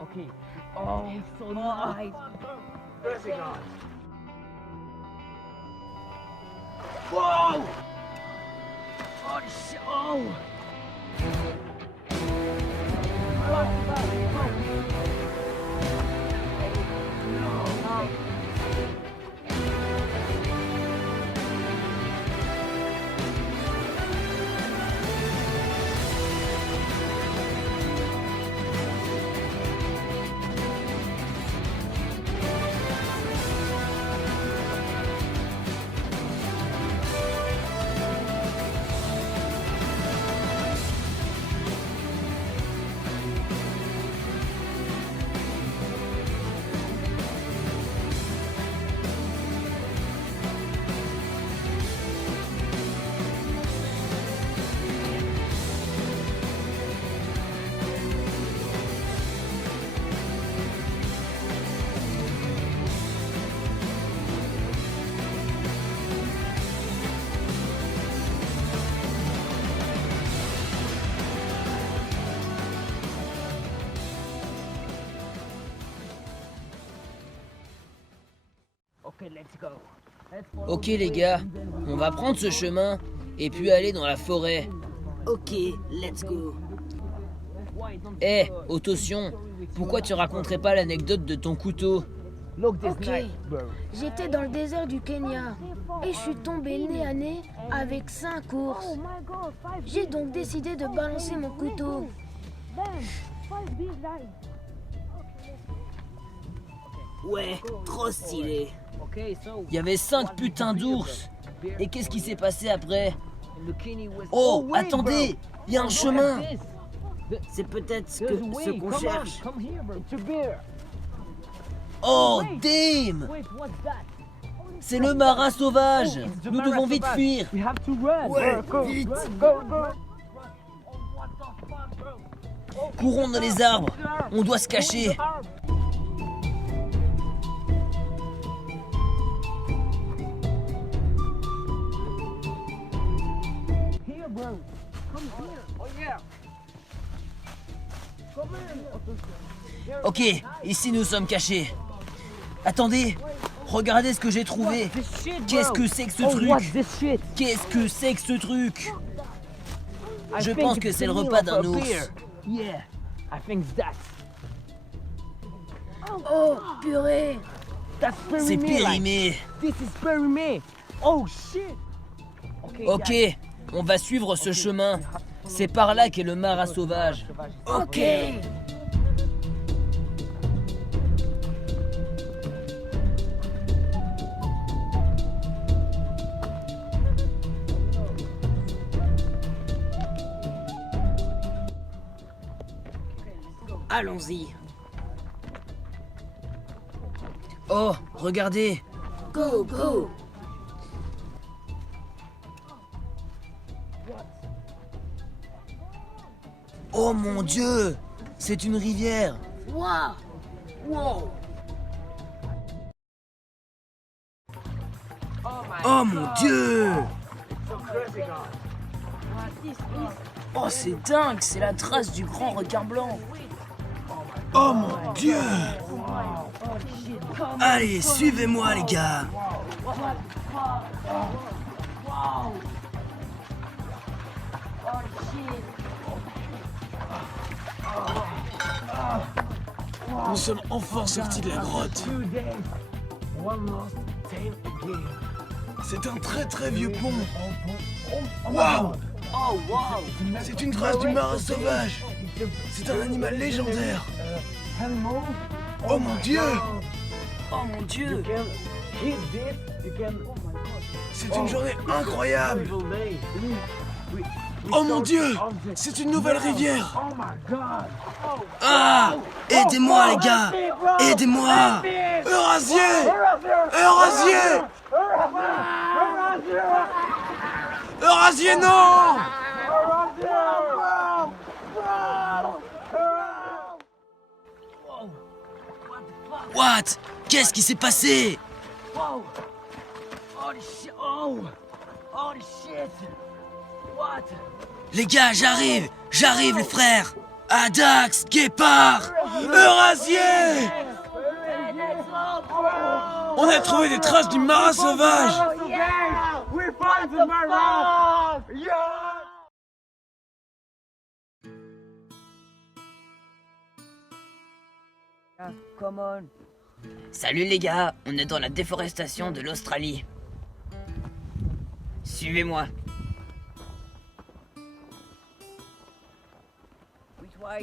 Okay. Oh, so nice. Whoa! Oh, shit. Oh! Ok les gars, on va prendre ce chemin et puis aller dans la forêt. Ok, let's go. Eh, Autotion, pourquoi tu raconterais pas l'anecdote de ton couteau? Ok, j'étais dans le désert du Kenya et je suis tombé nez à nez avec 5 ours. J'ai donc décidé de balancer mon couteau. Ouais, trop stylé. Il y avait 5 putains d'ours. Et qu'est-ce qui s'est passé après? Oh, attendez, il y a un chemin. C'est peut-être ce qu'on cherche. Oh, damn! C'est le marin sauvage. Nous devons vite fuir. Ouais, vite. Courons dans les arbres. On doit se cacher. Ok, ici nous sommes cachés. Attendez, regardez ce que j'ai trouvé. Qu'est-ce que c'est que ce truc? Qu'est-ce que c'est que ce truc? Je pense que c'est le repas d'un ours. Oh, purée! C'est périmé. Ok, on va suivre ce chemin. C'est par là qu'est le marin sauvage. Ok! Allons-y. Oh, regardez. Go, go! Oh mon Dieu, c'est une rivière. Wow! Wow! Oh mon Dieu! Oh, c'est dingue, c'est la trace du grand requin blanc. Oh mon Dieu! Allez, suivez-moi les gars. Nous sommes enfin sortis de la grotte. C'est un très très vieux pont. Waouh! C'est une trace du marin sauvage. C'est un animal légendaire. Oh mon Dieu! Oh mon Dieu! C'est une journée incroyable. Oh mon Dieu! C'est une nouvelle rivière. Ah! Aidez-moi les gars! Aidez-moi! Eurasier! Eurasier! Eurasier, non! What? Qu'est-ce qui s'est passé? Wow! Holy shit! Oh! Holy shit! What? Les gars, j'arrive! J'arrive les frères! Adax! Guépard! Eurasier! On a trouvé des traces du marin sauvage! We found the marin! Come on! Salut les gars, on est dans la déforestation de l'Australie. Suivez-moi.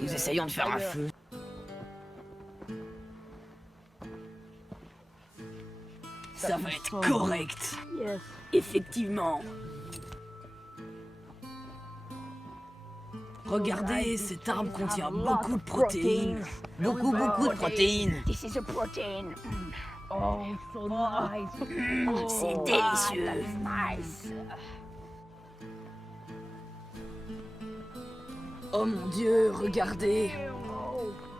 Nous essayons de faire un feu. Ça va être correct. Effectivement. Regardez, cet arbre contient beaucoup de protéines. Beaucoup de protéines. This is a protein. Oh, so nice. C'est délicieux. Nice. Oh mon Dieu, regardez.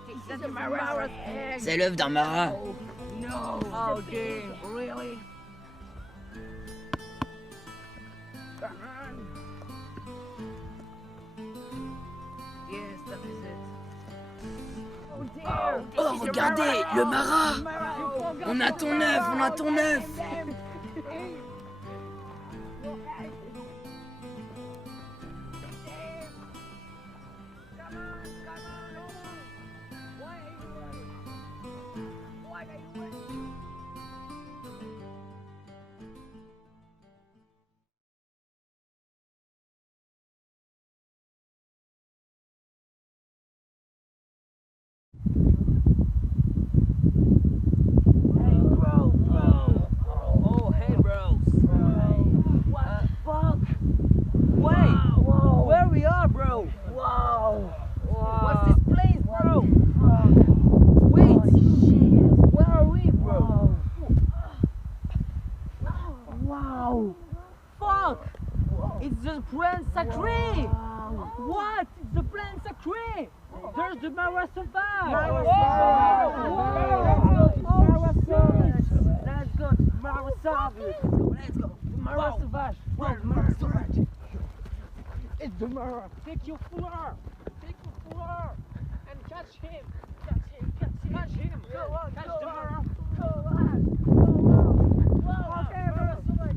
This is a marin. C'est l'œuf d'un marin. No. Oh, dear. Really? Yes, that is it. Oh, dear. Oh, regardez, le marin. On a ton œuf, on a ton œuf. It's the Prince Sacré! What? It's the Prince Sacré! There's the Mara Sauvage! Let's go to Mara Sauvage! Let's go to Mara Sauvage! Where's Mara Sauvage? It's the Mara! Take your foulard! Take your foulard! And catch him! Catch him! Catch him! Go on! Catch the Mara! Go on! Go on! Okay, Mara Sauvage!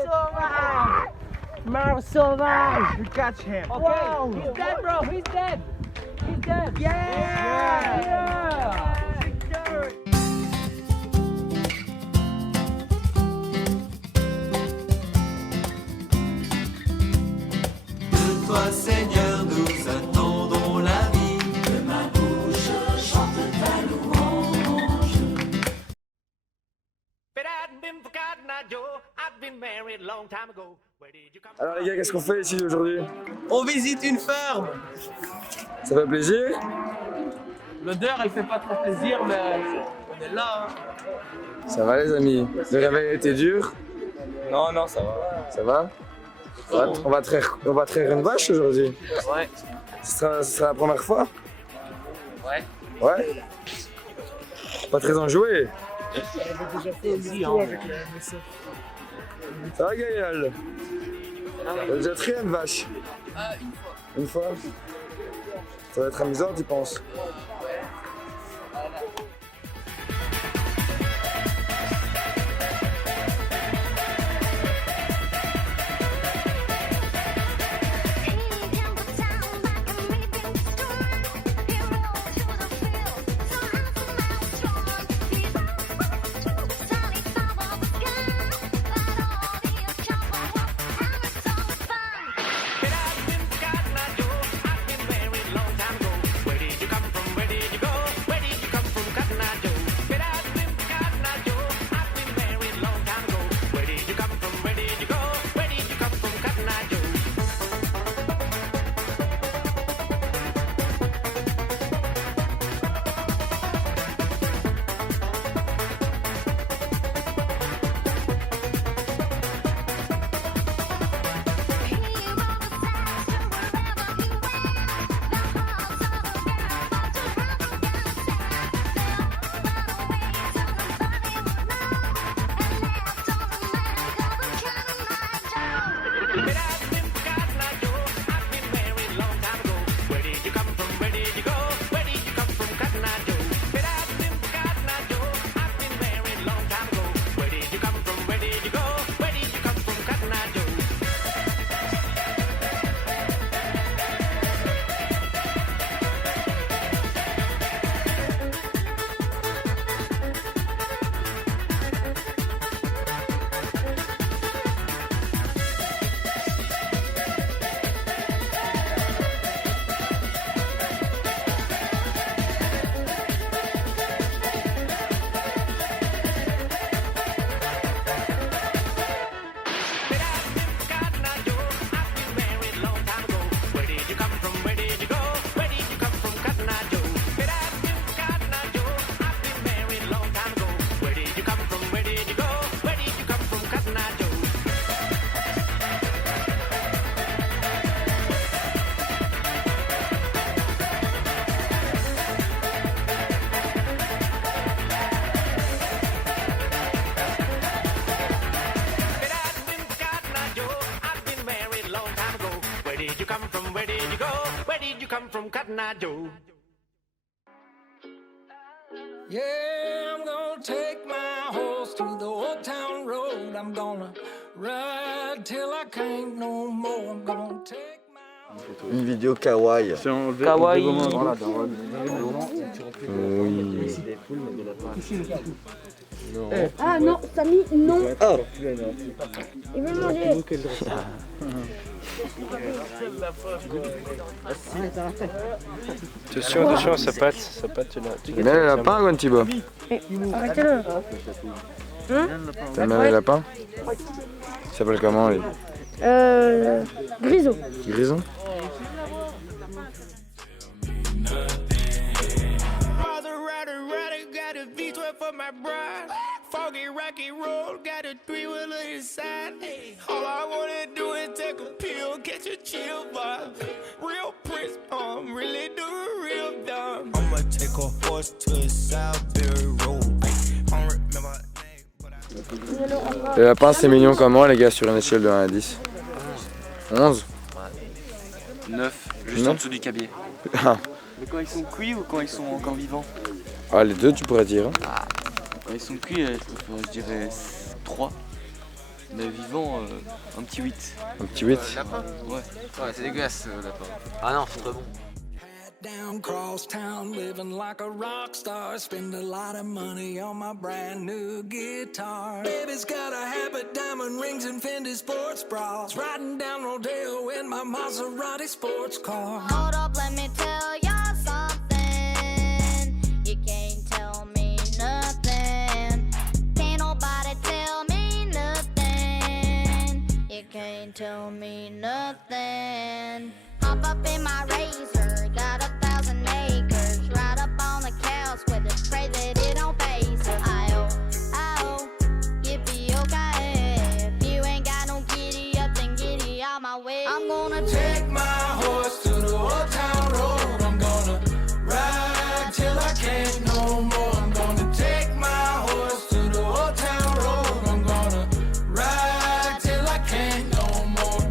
So hard! Mara Sauvage! We catch him! Okay, whoa. He's dead, bro! He's dead! He's dead! Yeah! Yeah! De toi, Seigneur, nous attendons la vie. De ma bouche chante ta louange. Alors les gars, qu'est-ce qu'on fait ici aujourd'hui? On visite une ferme. Ça fait plaisir? L'odeur, elle fait pas trop plaisir, mais on est là. Hein. Ça va les amis? Le réveil a été dur? Non, non, ça va. Ça va? On va traire une vache aujourd'hui? Ouais. Ce sera la première fois? Ouais. Ouais? Pas très enjoué? Ça va Gaël? T'as déjà traité une vache? Une fois. Ça va être amusant, tu penses? I do. Yeah, I'm gonna take my horse to the old town road. I'm gonna ride till I can't no more. I'm gonna take Une vidéo kawaii. Kawaii. Oui. Ah non, Samy, non. Oh. Il veut manger. Attention, ça patte, tu l'as. T'aimes le lapin, Gwantibo? Arrêtez-le. T'aimes les lapins? Il s'appelle comment lui? Grisou. Grison? For my bride, foggy rocky road, got a 3-wheeler inside. All I wanna do is take a pill, catch a chill vibe. Real Prince, really do a real dumb. I'ma take a horse to Southbury Road. I don't remember. Le lapin c'est mignon comment les gars sur une échelle de 1 à 10? 11? 9, juste en dessous du cabier. Mais quand ils sont cuits ou quand ils sont encore vivants? Ah les deux tu pourrais dire. Quand ils sont cuits, je dirais 3. Mais vivants, un petit 8. Un petit 8? Lapin? Ouais. Ouais, c'est dégueulasse le lapin. Ah non, c'est très bon. Down cross town, living like a rock star. Spend a lot of money on my brand new guitar. Baby's got a habit, diamond rings and Fendi sports bras. Riding down Rodeo in my Maserati sports car. Hold up, let me tell y'all something. You can't tell me nothing. Can't nobody tell me nothing. You can't tell me nothing. Hop up in my razor, got 1,000 acres. Ride up on the cows with it, pray that it don't phase her. I-oh, yippee-okay. If you ain't got no giddy up, then giddy out my way. I'm gonna take my horse to the old town road. I'm gonna ride till I can't no more. I'm gonna take my horse to the old town road. I'm gonna ride till I can't no more.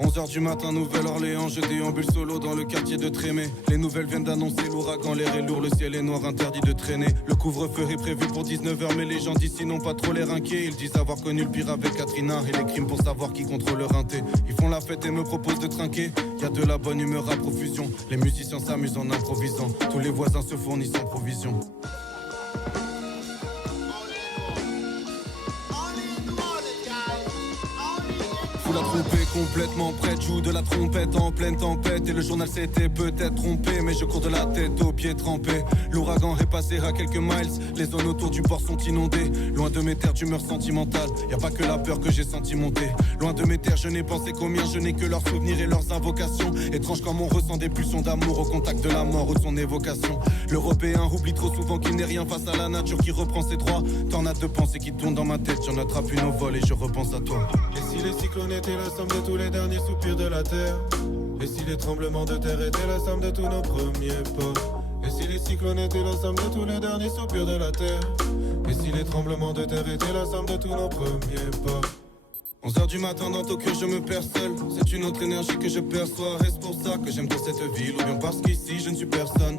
« 11h du matin, Nouvelle-Orléans, je déambule solo dans le quartier de Trémé. Les nouvelles viennent d'annoncer l'ouragan, l'air est lourd, le ciel est noir, interdit de traîner. Le couvre-feu est prévu pour 19h, mais les gens d'ici n'ont pas trop l'air inquiets. Ils disent avoir connu le pire avec Katrina et les crimes pour savoir qui contrôle leur inté. Ils font la fête et me proposent de trinquer. Y a de la bonne humeur à profusion. Les musiciens s'amusent en improvisant. Tous les voisins se fournissent en provision. Faut la tromper complètement prête, joue de la trompette en pleine tempête. Et le journal s'était peut-être trompé, mais je cours de la tête aux pieds trempés. L'ouragan est passé à quelques miles, les zones autour du port sont inondées. Loin de mes terres d'humeur sentimentale, y a pas que la peur que j'ai senti monter. Loin de mes terres, je n'ai pensé qu'aux miens, je n'ai que leurs souvenirs et leurs invocations. Étrange comme on ressent des pulsions d'amour au contact de la mort ou de son évocation. L'Européen oublie trop souvent qu'il n'est rien face à la nature qui reprend ses droits. Tornade de pensées qui tournent dans ma tête, j'en attrape une au vol et je repense à toi. Et si les cyclones étaient la somme de tous les derniers soupirs de la terre? Et si les tremblements de terre étaient la somme de tous nos premiers pas? Et si les cyclones étaient la somme de tous les derniers soupirs de la terre? Et si les tremblements de terre étaient la somme de tous nos premiers pas? 11h du matin dans Tokyo je me perds seul. C'est une autre énergie que je perçois. Est-ce pour ça que j'aime dans cette ville? Ou bien parce qu'ici je ne suis personne?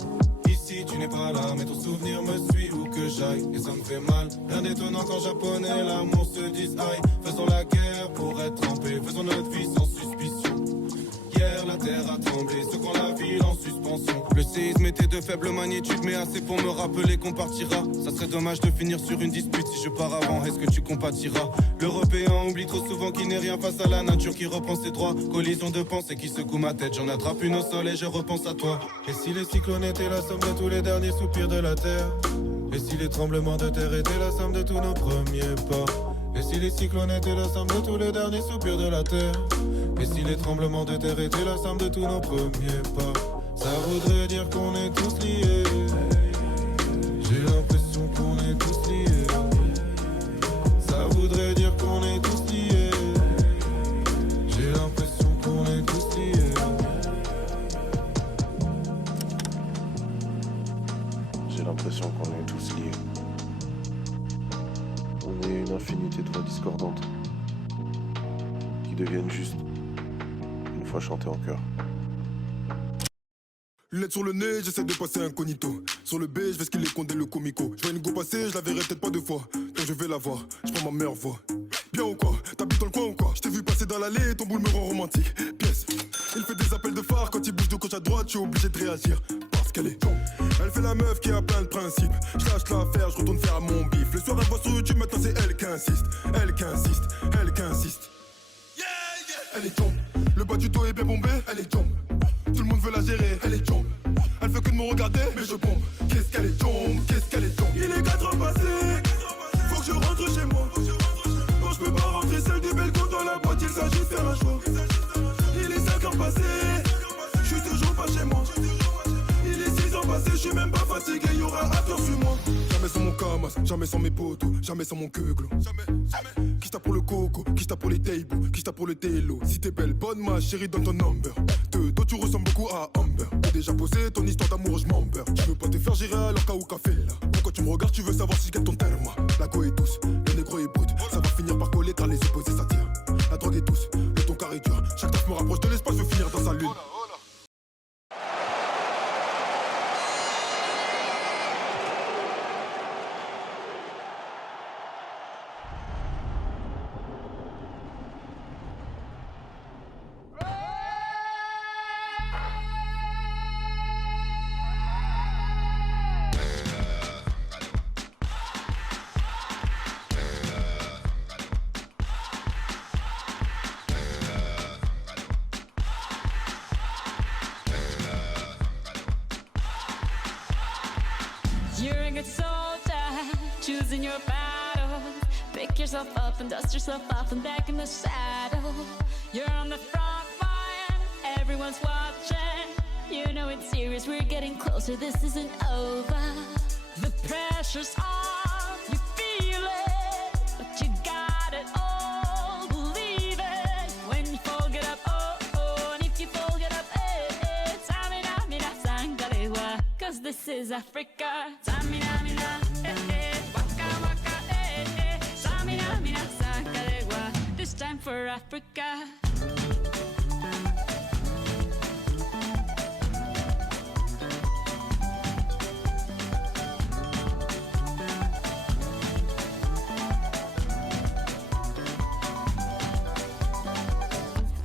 Ici tu n'es pas là mais ton souvenir me suit où que j'aille. Et ça me fait mal, rien d'étonnant quand japonais l'amour se disent aïe. Faisons la guerre pour être trempés, faisons notre vie sans suspicion. Hier la terre a tremblé, secouant la ville en suspension. Le séisme était de faible magnitude mais assez pour me rappeler qu'on partira. Ça serait dommage de finir sur une dispute. Si je pars avant, est-ce que tu compatiras? L'Européen oublie trop souvent qu'il n'est rien face à la nature qui reprend ses droits. Collision de pensée qui secoue ma tête, j'en attrape une au sol et je repense à toi. Et si les cyclones étaient la somme de tous les derniers soupirs de la terre? Et si les tremblements de terre étaient la somme de tous nos premiers pas? Et si les cyclones étaient la somme de tous les derniers soupirs de la terre? Et si les tremblements de terre étaient la somme de tous nos premiers pas? Ça voudrait dire qu'on est tous liés. J'ai l'impression qu'on est tous liés. Ça voudrait dire qu'on est tous liés. J'ai l'impression qu'on est tous liés. infinité de voix discordantes qui deviennent juste une fois chantées en chœur. Lunettes sur le nez, j'essaie de passer incognito. Sur le B, je vais skiller condé le comico. Je vois une go passer, je la verrai peut-être pas deux fois. Donc je vais la voir, je prends ma meilleure voix. Bien ou quoi? T'habites dans le coin ou quoi? Je t'ai vu passer dans l'allée, ton boule me rend romantique. Pièce, il fait des appels de phare. Quand il bouge de gauche à droite, je suis obligé de réagir. Parce qu'elle est elle fait la meuf qui a plein de principes. Je lâche l'affaire, je retourne faire mon bif. Le soir elle voit sur YouTube, maintenant c'est elle qui insiste. Elle qui insiste, elle qui insiste. Elle est tombe, le bas du dos est bien bombé. Elle est tombe, tout le monde veut la gérer. Elle est tombe, elle fait que de me regarder, mais je bombe. Qu'est-ce qu'elle est tombe, qu'est-ce qu'elle est tombe. Il est 4 heures passées, faut que je rentre chez moi. Non, je peux pas rentrer seul du balcon dans la boîte, il s'agit de faire un choix. Il est 5 heures passées, je suis toujours pas chez moi. Il est 6 heures passées, je suis même pas fatigué, y'aura attends sur moi. Jamais sans mon camas, jamais sans mes potos, jamais sans mon queuglo. Qui tape pour le coco, qui tape pour les tables, qui tape pour le télo. Si t'es belle, bonne ma chérie, donne ton number. Toi tu ressembles beaucoup à Amber. T'as déjà posé ton histoire d'amour, je m'en beurre. Je veux pas te faire gérer alors qu'à ou café là. Pourquoi tu me regardes, tu veux savoir si je gagne ton terme. La go est douce, le négro est brut. Ça va finir par coller car les opposés s'attirent. La drogue est douce, le ton carré dur. Chaque taf me rapproche de l'espace, je veux finir dans sa lune. You're a good soldier, choosing your battle. Pick yourself up and dust yourself off and back in the saddle. You're on the front line, everyone's watching. You know it's serious, we're getting closer, this isn't over. The pressure's on, you feel it, but you got it all, believe it. When you fall, get up, oh, oh, and if you fall, get up, eh, eh. Samina, mina, sangalewa, 'cause this is Africa. Samina, mina, eh, eh, waka, waka, eh, eh. Samina, mina, sangalewa, this time for Africa.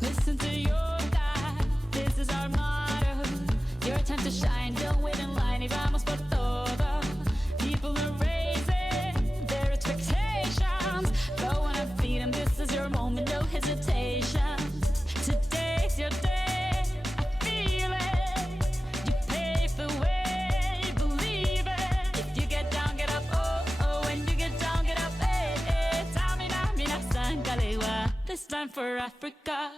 Listen to your God, this is our motto. Your time to shine, don't wait in line y vamos por todo. People are raising their expectations. Go on and feed them, this is your moment, no hesitation. Today's your day, I feel it. You pave the way, believe it. If you get down, get up, oh, oh. When you get down, get up, eh, eh. Tamina, mina, sangalewa, this time for Africa.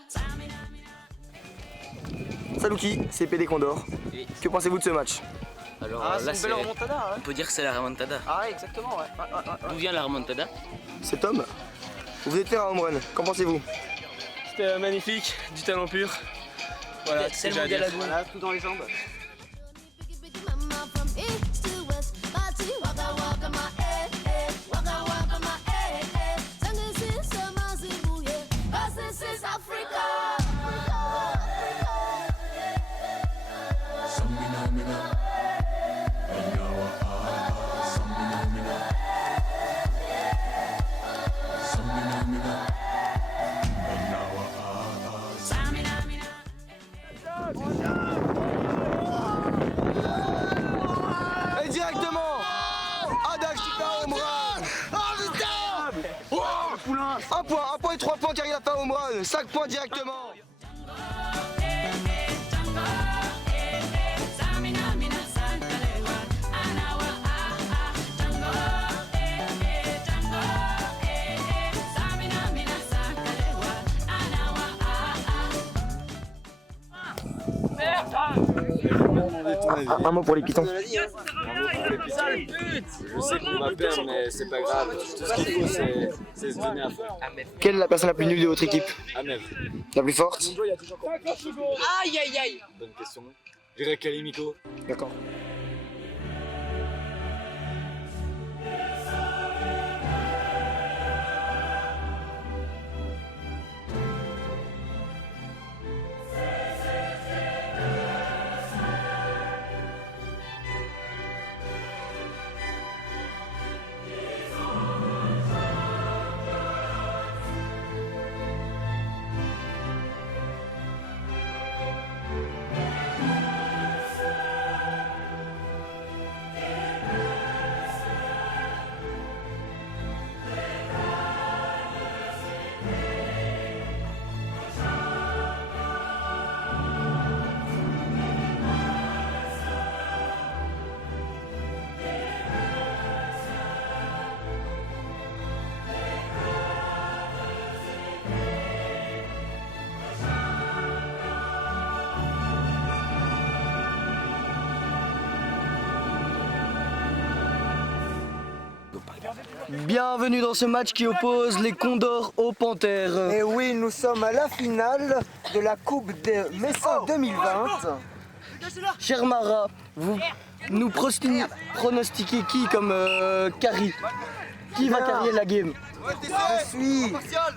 Saluki, c'est PD Condor. Oui. Que pensez-vous de ce match? Alors Ah, là, c'est une belle remontada, hein. on peut dire que c'est la remontada. Ah, exactement, ouais. D'où vient la remontada? C'est Tom. Vous venez de faire un home run, qu'en pensez-vous? C'était magnifique, du talent pur. Voilà, C'est le j'ai à modèle dire. à goût. Voilà, tout dans les jambes. Et directement, Adax qui fait un home run. Un point et 3 points car il a fait un home run. 5 points directement. Un mot pour les pitons. Je sais qu'on va perdre, mais c'est pas grave. Tout ce qu'il faut, c'est se donner à fond. Quelle est la personne la plus nulle de votre équipe? Amev. La plus forte? Aïe aïe aïe. Bonne question. Je dirais Kalimiko. D'accord. Bienvenue dans ce match qui oppose les Condors aux Panthères. Et oui, nous sommes à la finale de la Coupe de Messin 2020. Cher Mara, vous nous pronostiquez qui comme carry? Qui va carrier la game? Je suis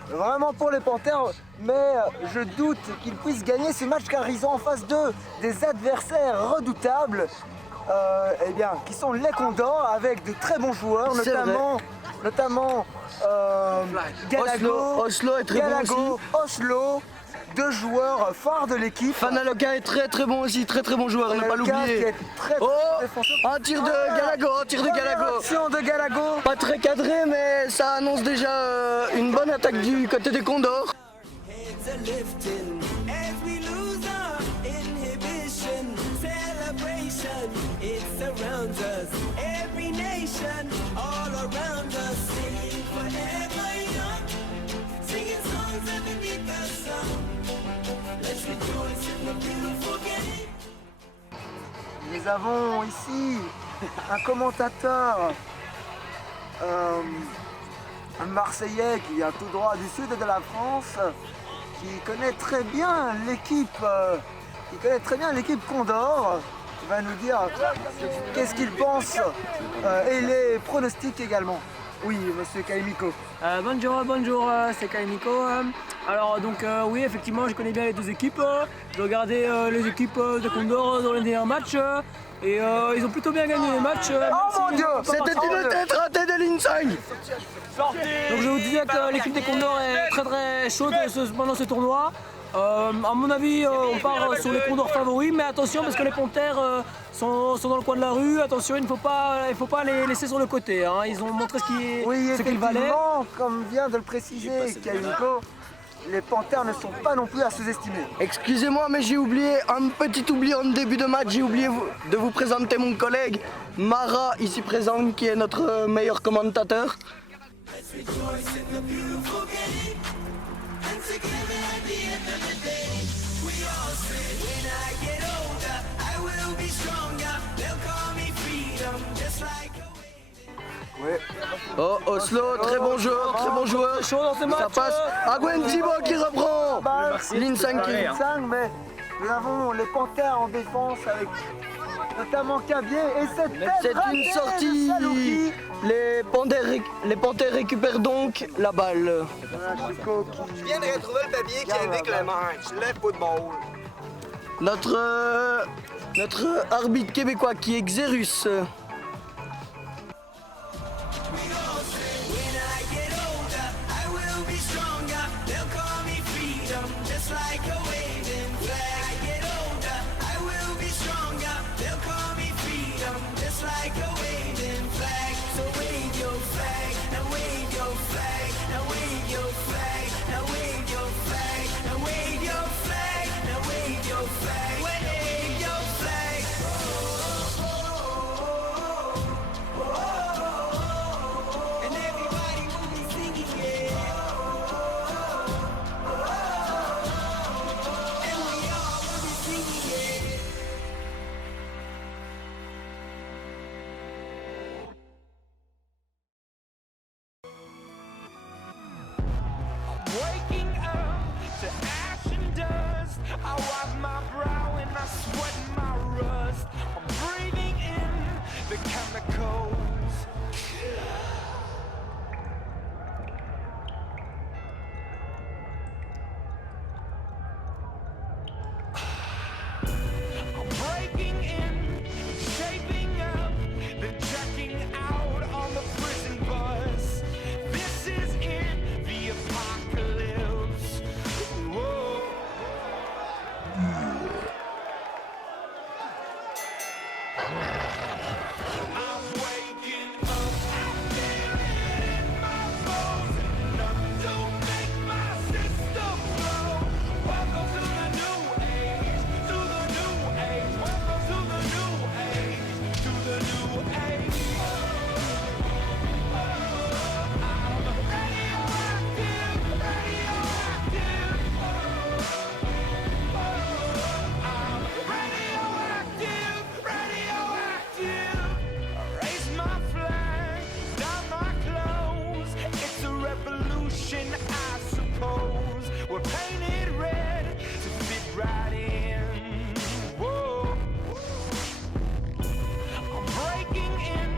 vraiment pour les Panthères, mais je doute qu'ils puissent gagner ce match car ils ont en face d'eux des adversaires redoutables, qui sont les Condors avec de très bons joueurs, notamment Galago, Oslo est très bon aussi. Oslo, deux joueurs phares de l'équipe. Fanaloka est très bon aussi, très bon joueur, ne pas l'oublier. Un tir de Galago, Action de Galago. Pas très cadré, mais ça annonce déjà une bonne attaque du côté des Condors. Nous avons ici un commentateur, un Marseillais qui vient tout droit du sud de la France, qui connaît très bien l'équipe Condor. Il va nous dire qu'est-ce qu'il pense et les pronostics également. Oui, monsieur Kaimiko. Bonjour, c'est Kaimiko. Alors donc oui, effectivement, je connais bien les deux équipes. J'ai regardé les équipes de Condor dans les derniers matchs et ils ont plutôt bien gagné les matchs. Oh mon Dieu, c'était une tête ratée de l'Insang. Donc je vous disais que l'équipe des Condors est très chaude pendant ce tournoi. À mon avis, on part sur les Condors favoris, mais attention parce que les Panthères sont dans le coin de la rue. Attention, il ne faut pas les laisser sur le côté. Hein. Ils ont montré ce qu'ils valaient. Comme vient de le préciser Kaimiko, les Panthères ne sont pas non plus à sous-estimer. Excusez-moi, mais j'ai oublié un petit oubli en début de match. J'ai oublié de vous présenter mon collègue Mara, ici présent, qui est notre meilleur commentateur. Ouais. Oh, Oslo, très bon joueur. Ça passe. Aguen Thibaut qui reprend. L'Insang qui. Mais nous avons les Panthères en défense avec notamment Cabier et cette tête C'est une sortie. Les Panthères récupèrent donc la balle. Je viens de retrouver le papier qui indique le match, le football. Notre arbitre québécois qui est Xerus. Waking up to ash and dust, I wipe my brow and I sweat my rust. I'm breathing in the chemicals. I'm breaking in, shaping up, then checking out on the prison bus. This is it, the apocalypse. Whoa. I'm waking up, I feel it in my bones, enough to make my system blow. Welcome to the new age, welcome to the new fashion, I suppose. We're painted red to fit right in. Whoa. I'm breaking in,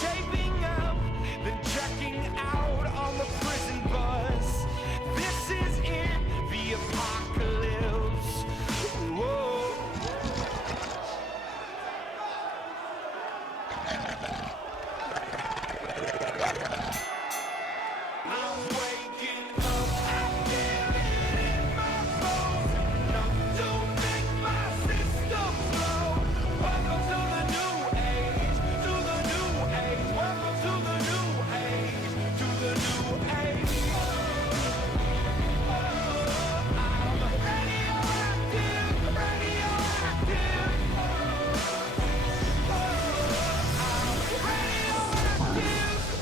shaping up, then checking out on the prison bus. This is it, the apocalypse. Whoa. I'm waking up, I feel it in my bones. Enough to make my system blow. Welcome to the new age, to the new age. Welcome to the new age, to the new age. I'm radioactive, radioactive. I'm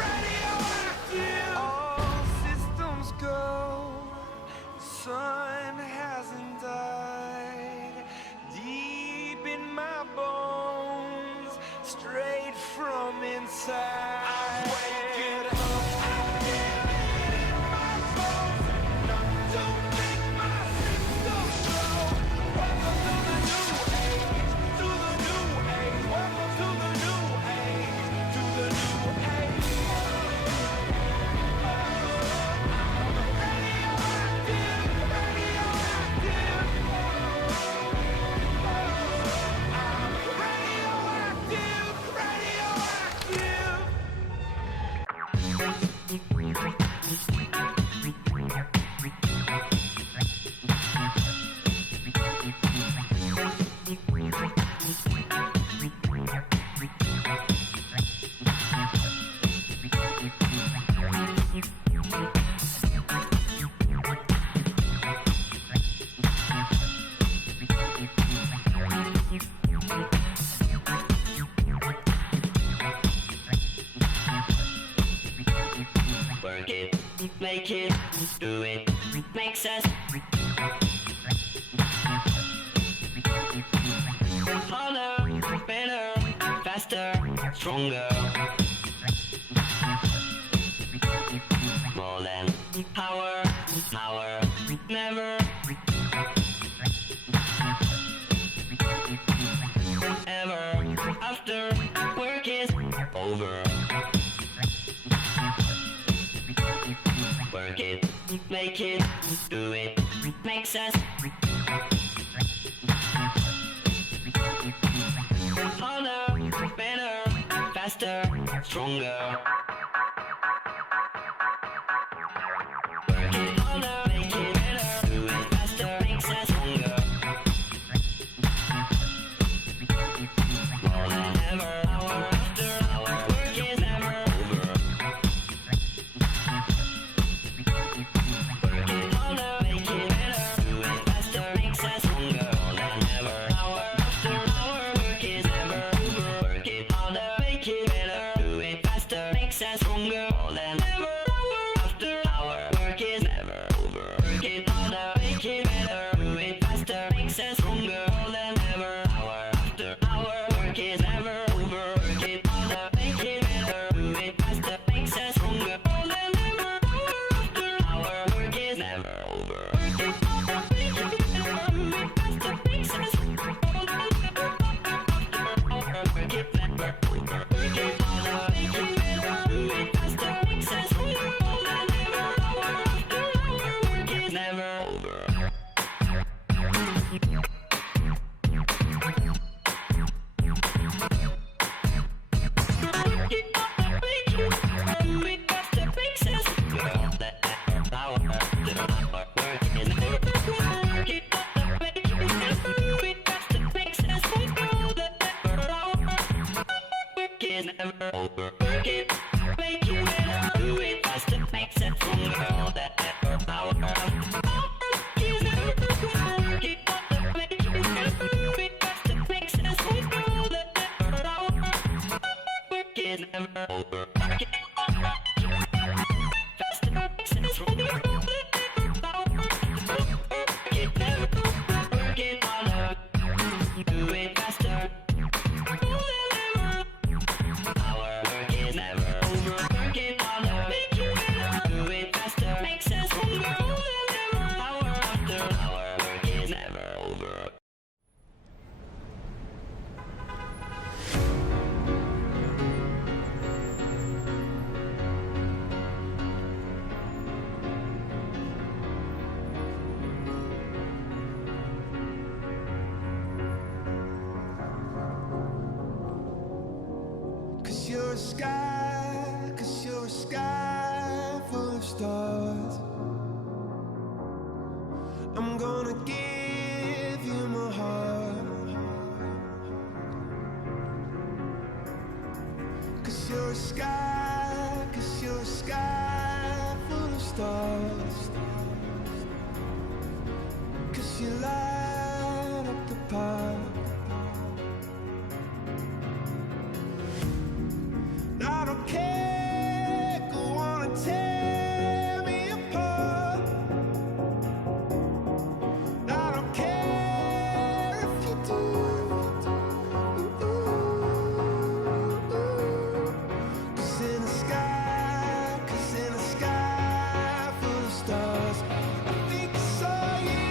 radioactive. All systems go. The sun hasn't died. Deep in my bones, straight from inside. I'm waking up. I feel it in my bones. Enough to make my system blow. Welcome to the new age, to the new age. Welcome to the new age, to the new age. Work it, make it, do it, makes us harder, better, faster, stronger. More than power, power, never. Ever after work is over. Work it, make it, do it, makes us harder, better, faster, stronger. Work it harder, make it better, do it faster, makes us stronger. More than ever, hour after hour, work is never over. Work it harder, make it better, do it faster, makes us stronger. More than ever, hour after hour, work is never over. Work it harder, make it better, do it faster, makes us stronger. More than ever, hour after hour, work is never over. Work it harder, make it better, do it faster, makes us stronger. More than ever, hour after hour, work is never over. Work it harder, make it better, do it faster, makes us stronger. More than ever, hour after hour, work is never over. Work it harder, make it better, do it faster, makes us stronger. More than ever, hour, work it never over. Work it harder, make it better, do it faster, makes us stronger. More than ever, hour after hour, work is never over. Never over. Work it, make it better, do it faster, makes it stronger. All that ever power. Work is never over. Work it, make it better, do it faster, makes it stronger. All that ever power. Work is never over. Work it faster, makes it stronger. All that ever power. Work it never over. Work it harder, do it faster. Never over, work it harder, make it better, do it faster. a sky, 'cause you're a sky full of stars. I'm gonna give you my heart, 'cause you're a sky, 'cause you're a sky full of stars. 'Cause you light up the park. I don't care, go on and tear me apart. I don't care if you do. Cause in the sky, full of stars, I think I saw you.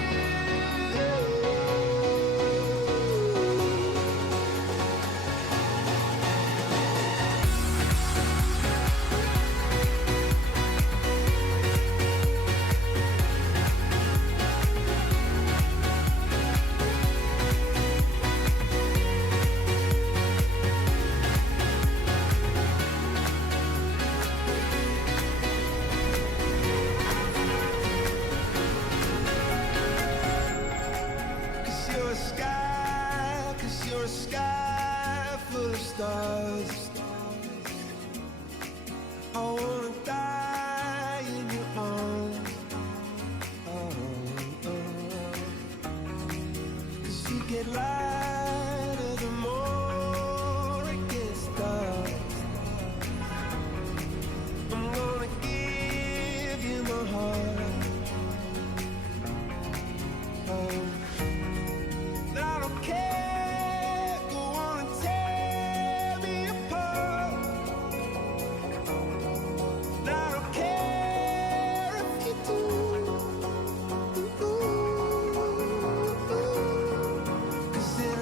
Cause you're a sky full of stars. I wanna die in your arms. Cause you get lighter the more it gets dark. I'm gonna give you my heart. I don't care, go on and tear me apart. I don't care if you do. 'Cause in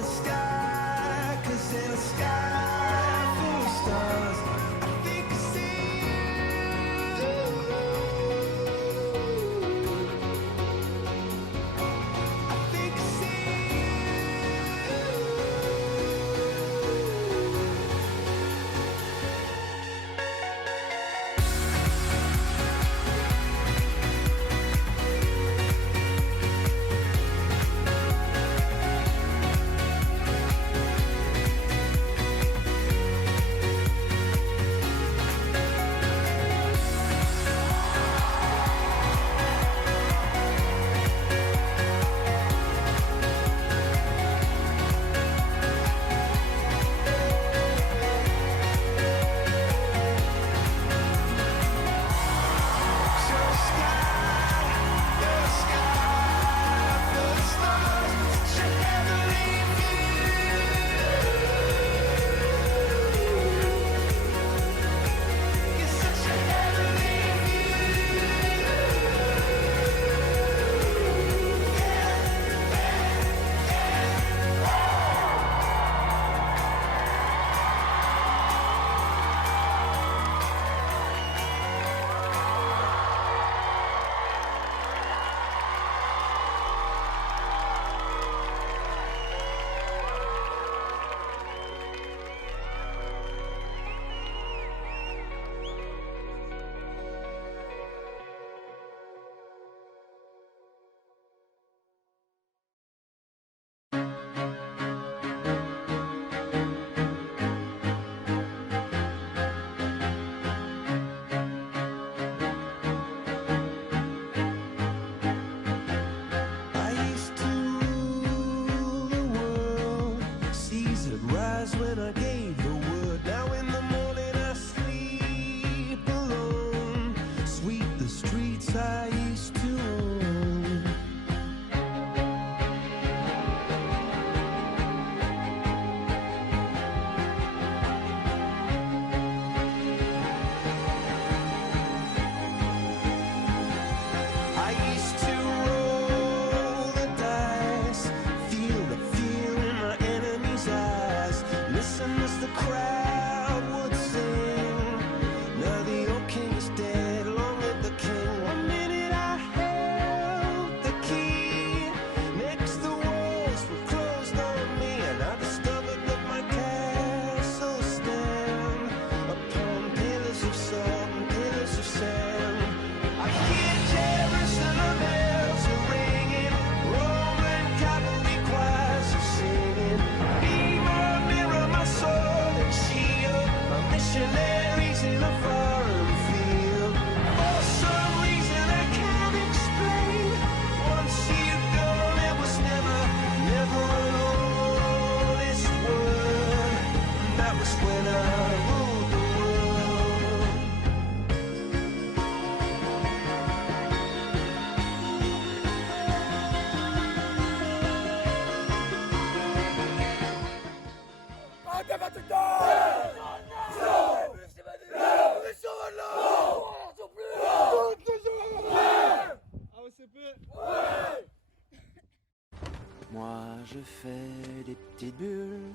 Moi je fais des petites bulles,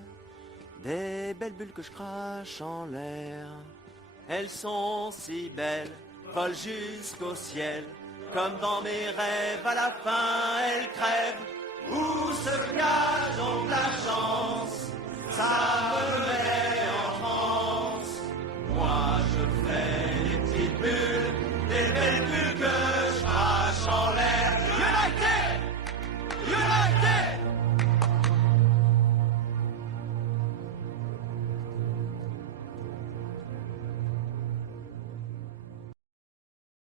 des belles bulles que je crache en l'air. Elles sont si belles, volent jusqu'au ciel, comme dans mes rêves, à la fin elles crèvent. Où se cache donc